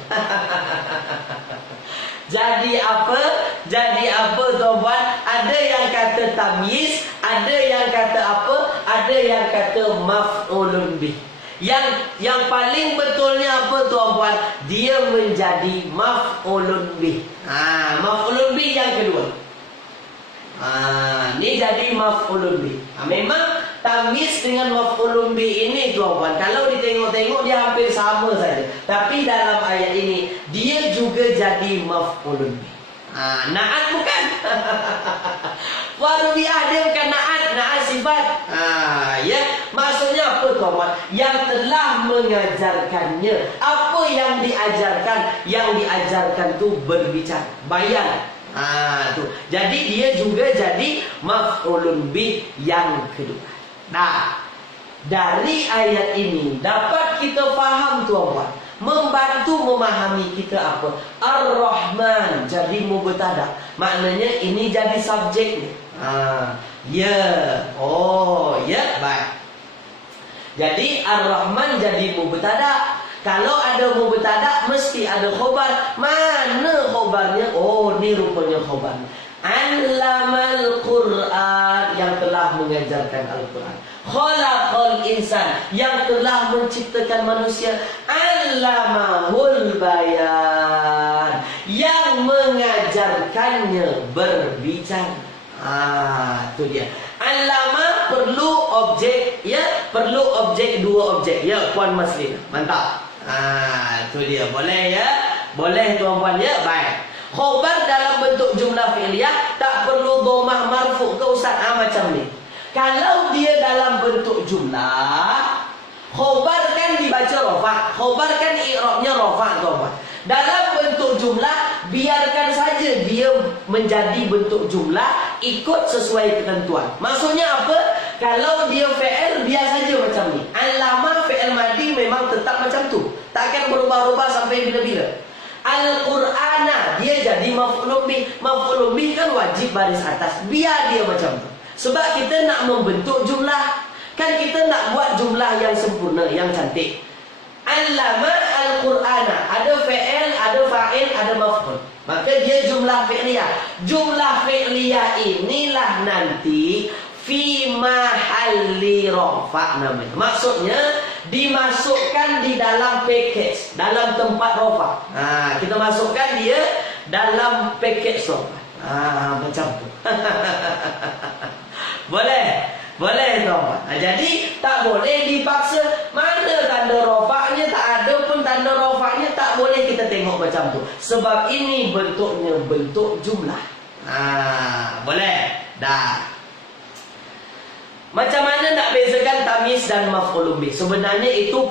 Jadi apa? Jadi apa tuan-puan? Ada yang kata tamyiz, ada yang kata apa? Ada yang kata maf'ulun bih. Yang paling betulnya apa tuan-puan? Dia menjadi maf'ulun bih. Maf'ulun bih yang kedua. Ni jadi maf'ulun bih. Memang tamyiz dengan maf'ulun bih ini tuan-puan, kalau ditengok-tengok dia hampir sama saja. Tapi dalam ayat ini dia juga jadi maf'ulun bih. Na'at bukan? Warubiah dia bukan na'at. Na'at sifat. Ya, maksudnya apa tuan-puan? Yang telah mengajarkannya. Apa yang diajarkan? Yang diajarkan tu berbicara, bayan. Tu. Jadi dia juga jadi maf'ulun bih yang kedua. Nah, dari ayat ini dapat kita faham tuan-puan, membantu memahami kita apa? Ar-Rahman jadi mubtada. Maknanya ini jadi subjek ni. Ya. Oh, ya, baik. Jadi Ar-Rahman jadi mubtada. Kalau ada mubtada mesti ada khobar. Mana khobarnya? Oh, ni rupanya khobar. Allamal Quran, yang telah mengajarkan Al-Quran. Khalaqal insan, yang telah menciptakan manusia. Allamahul bayan, yang mengajarkannya berbicara. Itu dia. Allama perlu objek, ya, perlu objek, dua objek. Ya, Puan Maslina. Mantap. Itu dia. Boleh ya? Boleh tuan-puan ya? Baik. Khobar dalam bentuk jumlah fi'liyah tak perlu dhamah marfu' ke Ustaz? Macam ni. Kalau dia dalam bentuk jumlah, khobar kan dibaca rafa'. Khobar kan i'rabnya rafa' tuan-puan. Dalam bentuk jumlah, biarkan saja dia menjadi bentuk jumlah ikut sesuai ketentuan. Maksudnya apa? Kalau dia fi'il, biar saja macam ni. Allama fi'il madi memang tetap macam tu. Takkan berubah-ubah sampai bila-bila. Al-Qur'ana dia jadi maf'ulun bih. Maf'ulun bih kan wajib baris atas. Biar dia macam tu. Sebab kita nak membentuk jumlah. Kan kita nak buat jumlah yang sempurna, yang cantik. Allama al-Qur'ana, ada fi'il, ada fa'il, ada maf'ul. Maka dia jumlah fi'liyah. Jumlah fi'liyah inilah nanti fi mahalli rafa' namanya. Maksudnya dimasukkan di dalam package, dalam tempat rafa'. Kita masukkan dia dalam package rafa'. Macam tu. Boleh? Boleh tuan-tuan. Jadi tak boleh dipaksa. Mana tanda rafa'nya tak ada pun tak tanda rafa'nya tak boleh kita tengok macam tu. Sebab ini bentuknya bentuk jumlah. Boleh? Dah. Macam mana nak bezakan tamyiz dan maf'ulun bih? Sebenarnya itu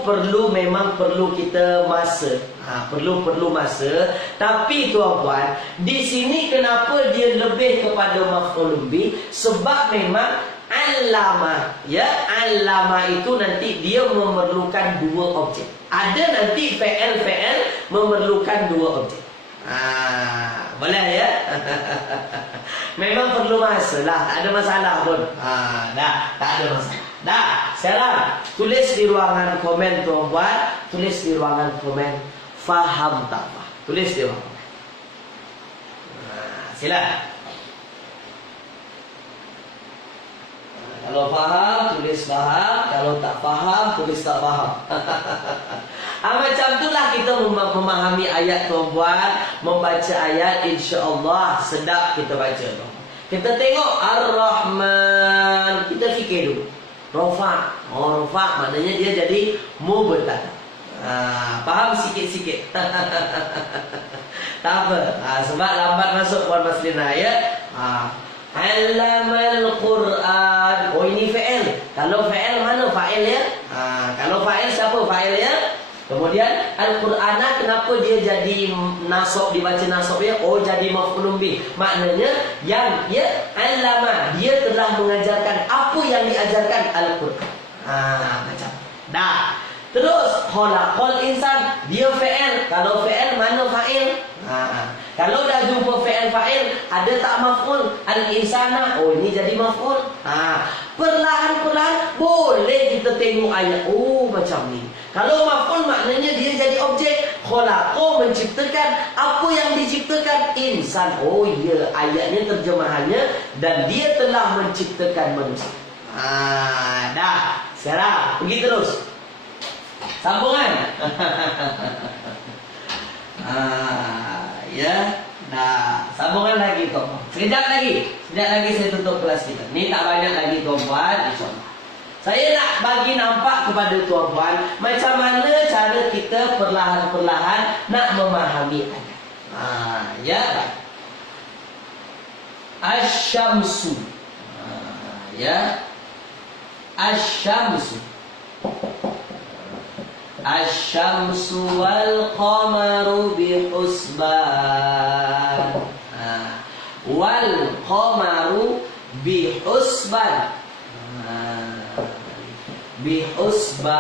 memang perlu kita masa. Perlu masa. Tapi tuan-puan, di sini kenapa dia lebih kepada maf'ulun bih? Sebab memang allama, ya, allama itu nanti dia memerlukan dua objek. Ada nanti fi'il memerlukan dua objek. Boleh ya? Memang perlu masa lah, tak ada masalah pun. Dah, tak ada masalah. Dah, sekarang tulis di ruangan komen tuan-puan, tulis di ruangan komen faham tak faham. Tulis di ruangan komen. Silakan. Kalau faham, tulis faham. Kalau tak faham, tulis tak faham. Macam itulah kita memahami ayat tuan-puan. Membaca ayat, insya-Allah sedap kita baca. Kita tengok Ar-Rahman. Kita fikir dulu. Rafa'. Rafa' maknanya dia jadi mubtada. Faham sikit-sikit. Tak apa. Sebab lambat masuk Puan Maslina ya. Allamal Quran. Oh, ini fi'il. Kalau fi'il mana fa'il ya? Kalau fa'il siapa fa'il ya? Kemudian Al-Qur'ana kenapa dia jadi nasab, dibaca nasab ya? Oh, jadi maf'ulun bih. Maknanya yang ya allama, dia telah mengajarkan apa yang diajarkan Al-Qur'an. Macam. Dah. Terus khalaqal insan, dia fi'il. Kalau fi'il mana fa'il? Kalau dah jumpa fi'il fa'il, ada tak maf'ul? Al-insana, oh ini jadi maf'ul. Perlahan-perlahan boleh kita tengok ayat. Oh, macam ni. Kalau maf'ul maknanya dia jadi objek. Khalaqa menciptakan. Apa yang diciptakan? Insan. Oh ya, ayatnya terjemahannya. Dan dia telah menciptakan manusia. Dah. Sekarang pergi terus. Sambungan. Ya. Nah, sambungan lagi tuan. Sekejap lagi saya tutup kelas kita. Ni tak banyak lagi tuan-puan, insya-Allah. Saya nak bagi nampak kepada tuan-puan macam mana cara kita perlahan-perlahan nak memahami ayat. Ya, baik. Asy-syamsu. Ya. Asy-syamsu. Asy-syamsu wal qamaru bihusban. Wal qamaru bihusban. Bihusban.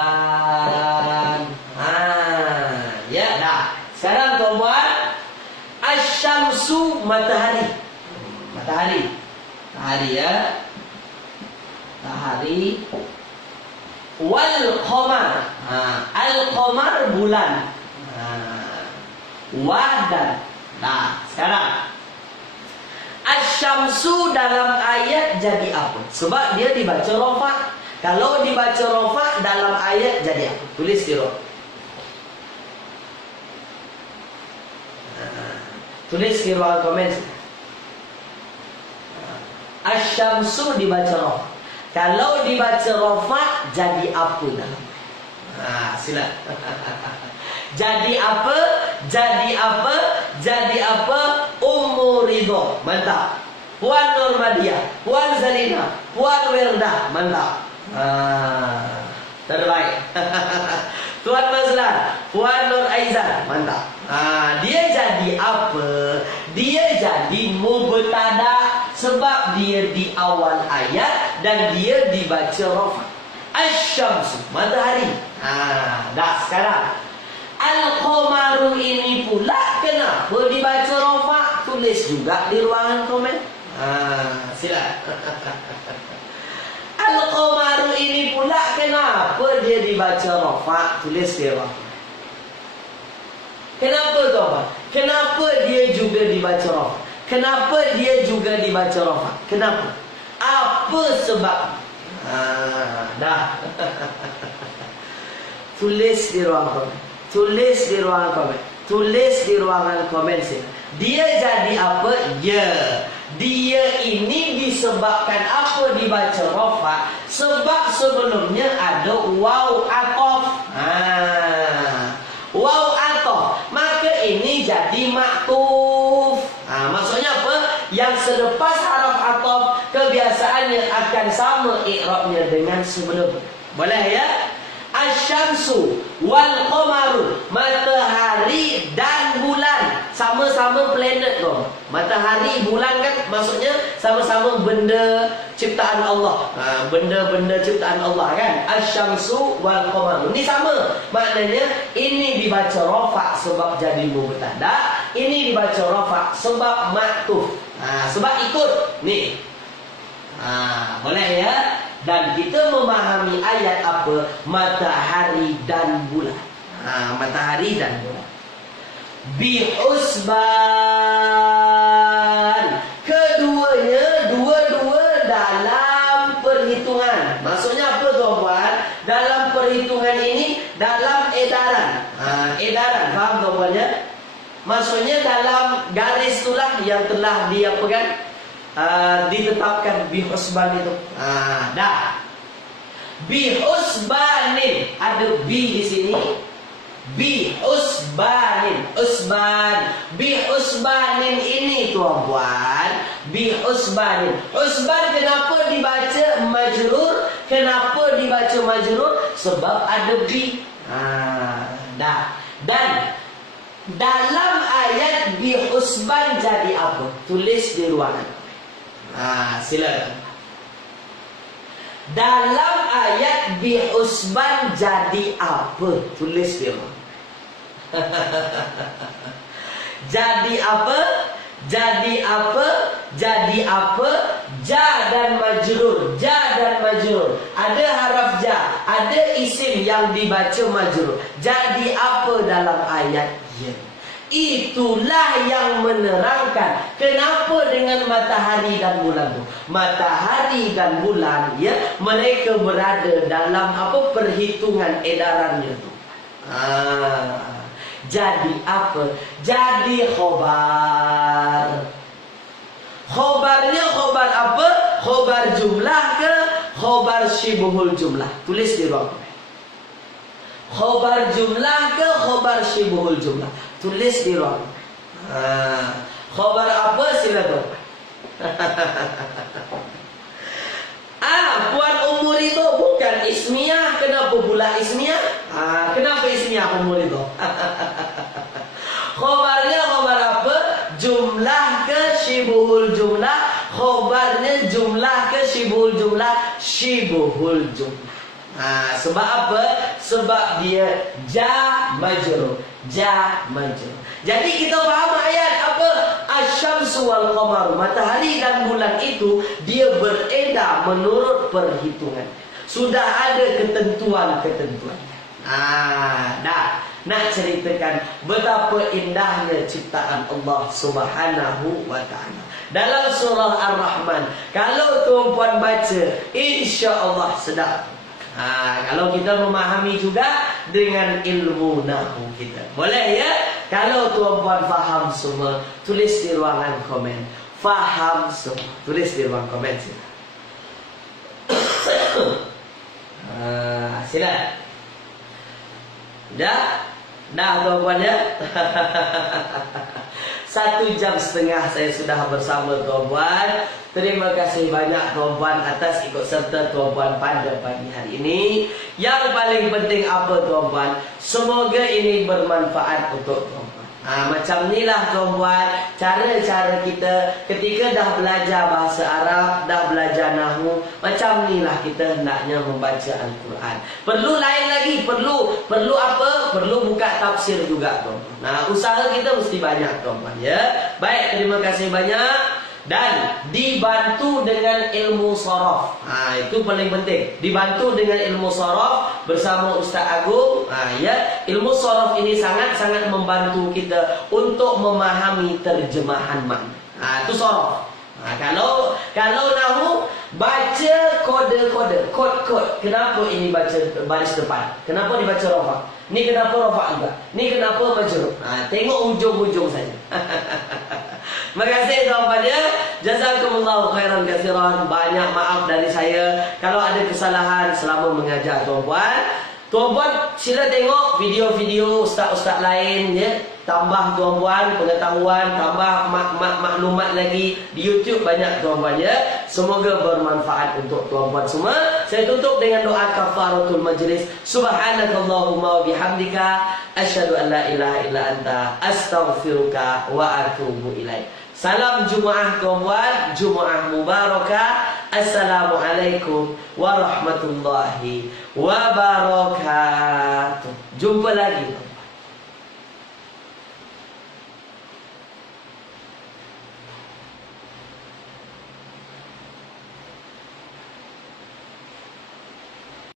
Ya dah. Sekarang tuan-puan, asy-syamsu matahari. Matahari ya. Matahari. Wal qamar. Al-qamar bulan. Wadan. Nah, sekarang asy-syamsu dalam ayat jadi apa? Sebab dia dibaca rafa'. Kalau dibaca rafa' dalam ayat jadi apa? Tulis di rafa'. Tulis di ruang komen. Asy-syamsu dibaca rafa'. Kalau dibaca rafa' jadi apa dalam? Silakan. Jadi apa? Jadi apa? Ummu Ridho. Mantap. Puan Nurmadiah, Puan Zalina, Puan Werda. Mantap. Terbaik. Tuan Mazlan, Puan Nur Aizan. Mantap. Dia jadi apa? Dia jadi mubtada. Sebab dia di awal ayat dan dia dibaca rafa'. Asy-syamsu, matahari. Dah sekarang. Al-qamaru ini pula kenapa dibaca rafa'? Tulis juga di ruangan komen. Silakan. Al-qamaru ini pula kenapa dia dibaca rafa'? Tulis di ruangan. Kenapa tuan? Kenapa dia juga dibaca rafa'? Kenapa dia juga dibaca rafa'? Kenapa? Apa sebab? Dah. Tulis di ruang komen. Tulis di ruangan komen. Tulis di ruangan komen sini. Dia jadi apa? Ya. Dia ini disebabkan apa dibaca rafa'? Sebab sebelumnya ada waw atof. Waw lepas haraf ataf, kebiasaannya akan sama i'rabnya dengan sebelum. Boleh ya? Asy-syamsu wal qamaru, matahari dan bulan sama-sama planet tu. Matahari, bulan kan maksudnya sama-sama benda ciptaan Allah. Benda-benda ciptaan Allah kan. Asy-syamsu wal qamaru. Ini sama. Maknanya ini dibaca rafa sebab jadi mubtada, ini dibaca rafa sebab maktuf. Sebab ikut ni. Boleh ya? Dan kita memahami ayat apa? Matahari dan bulan. Matahari dan bulan. Bihusban. Keduanya, dua-dua dalam perhitungan. Maksudnya apa tuan-tuan? Dalam perhitungan ini, dalam edaran. Edaran, faham tuan-tuan ya? Maksudnya dalam garis itulah yang telah ditetapkan bihusban itu. Dah. Bihusbanin, ada bi di sini. Bihusbanin, usban. Bihusbanin ini tuan-tuan, bihusbanin. Usban kenapa dibaca majrur? Kenapa dibaca majrur? Sebab ada bi. Dah. Dan dalam ayat bihusban jadi apa? Tulis di ruangan. Silakan. Dalam ayat bihusban jadi apa? Tulis dia. Jadi apa? Jadi apa? Jadi apa? Ja dan majrur. Ja dan majrur. Ada haraf ja, ada isim yang dibaca majrur. Jadi apa dalam ayat ya? Itulah yang menerangkan kenapa dengan matahari dan bulan tu. Matahari dan bulan ya, mereka berada dalam apa perhitungan edarannya tu. Jadi apa? Jadi khobar. Khobarnya khobar apa? Khobar jumlah ke khobar syibhul jumlah? Tulis di ruang komen. Khobar jumlah ke khobar syibhul jumlah? Tulis di ruang. Khobar apa? Silakan. Puan umur itu bukan ismiyah. Kenapa pula ismiyah? Kenapa ismiyah umur itu? Khobarnya khobar apa? Jumlah ke syibhul jumlah. Khobarnya jumlah ke syibhul jumlah. Syibhul jumlah. Sebab apa? Sebab dia ja majrur. Ja majrur. Jadi kita faham ayat apa? Asy-syamsu wal qamar. Matahari dan bulan itu dia beredar menurut perhitungan. Sudah ada ketentuan-ketentuan. Dah. Nak ceritakan betapa indahnya ciptaan Allah Subhanahu wa taala. Dalam surah Ar-Rahman, kalau tuan-puan baca, insya-Allah sedap. Kalau kita memahami juga dengan ilmu nahwu kita. Boleh ya? Kalau tuan-puan faham semua, tulis di ruangan komen. Faham semua, tulis di ruang komen sila. Sila. Dah tuan-puan ya? 1 jam setengah saya sudah bersama tuan-puan. Terima kasih banyak tuan-puan atas ikut serta tuan-puan pada pagi hari ini. Yang paling penting apa tuan-puan? Semoga ini bermanfaat untuk tuan-puan. Macam inilah tuan-puan cara-cara kita ketika dah belajar bahasa Arab, dah belajar nahwu. Macam inilah kita hendaknya membaca Al-Quran. Perlu lain lagi, perlu apa? Perlu buka tafsir juga tuan-puan. Usaha kita mesti banyak tuan-puan ya. Baik, terima kasih banyak. Dan dibantu dengan ilmu sorof. Itu paling penting. Dibantu dengan ilmu sorof bersama Ustaz Agung. Ya, ilmu sorof ini sangat-sangat membantu kita untuk memahami terjemahan makna. Itu sorof. Kalau nahwu baca kode-kode, kod-kod. Kenapa ini baca baris depan? Kenapa dibaca rafa? Ni kenapa rafa juga? Ni kenapa majrur? Tengok ujung-ujung saja. Terima kasih tuan-tuan ya. Jazakumullahu khairan katsiran. Banyak maaf dari saya kalau ada kesalahan selama mengajar tuan-tuan. Tuan-puan sila tengok video-video ustaz-ustaz lain ya. Tambah tuan-puan pengetahuan, tambah maklumat lagi di YouTube banyak tuan-puan ya. Semoga bermanfaat untuk tuan-puan semua. Saya tutup dengan doa kafaratul majlis. Subhanakallahumma wa bihamdika asyhadu an la ilaha illa anta astaghfiruka wa atubu ilaik. Salam Jumaah tuan-puan, Jumaah mubarakah. Assalamualaikum warahmatullahi wabarakatuh. Jumpa lagi.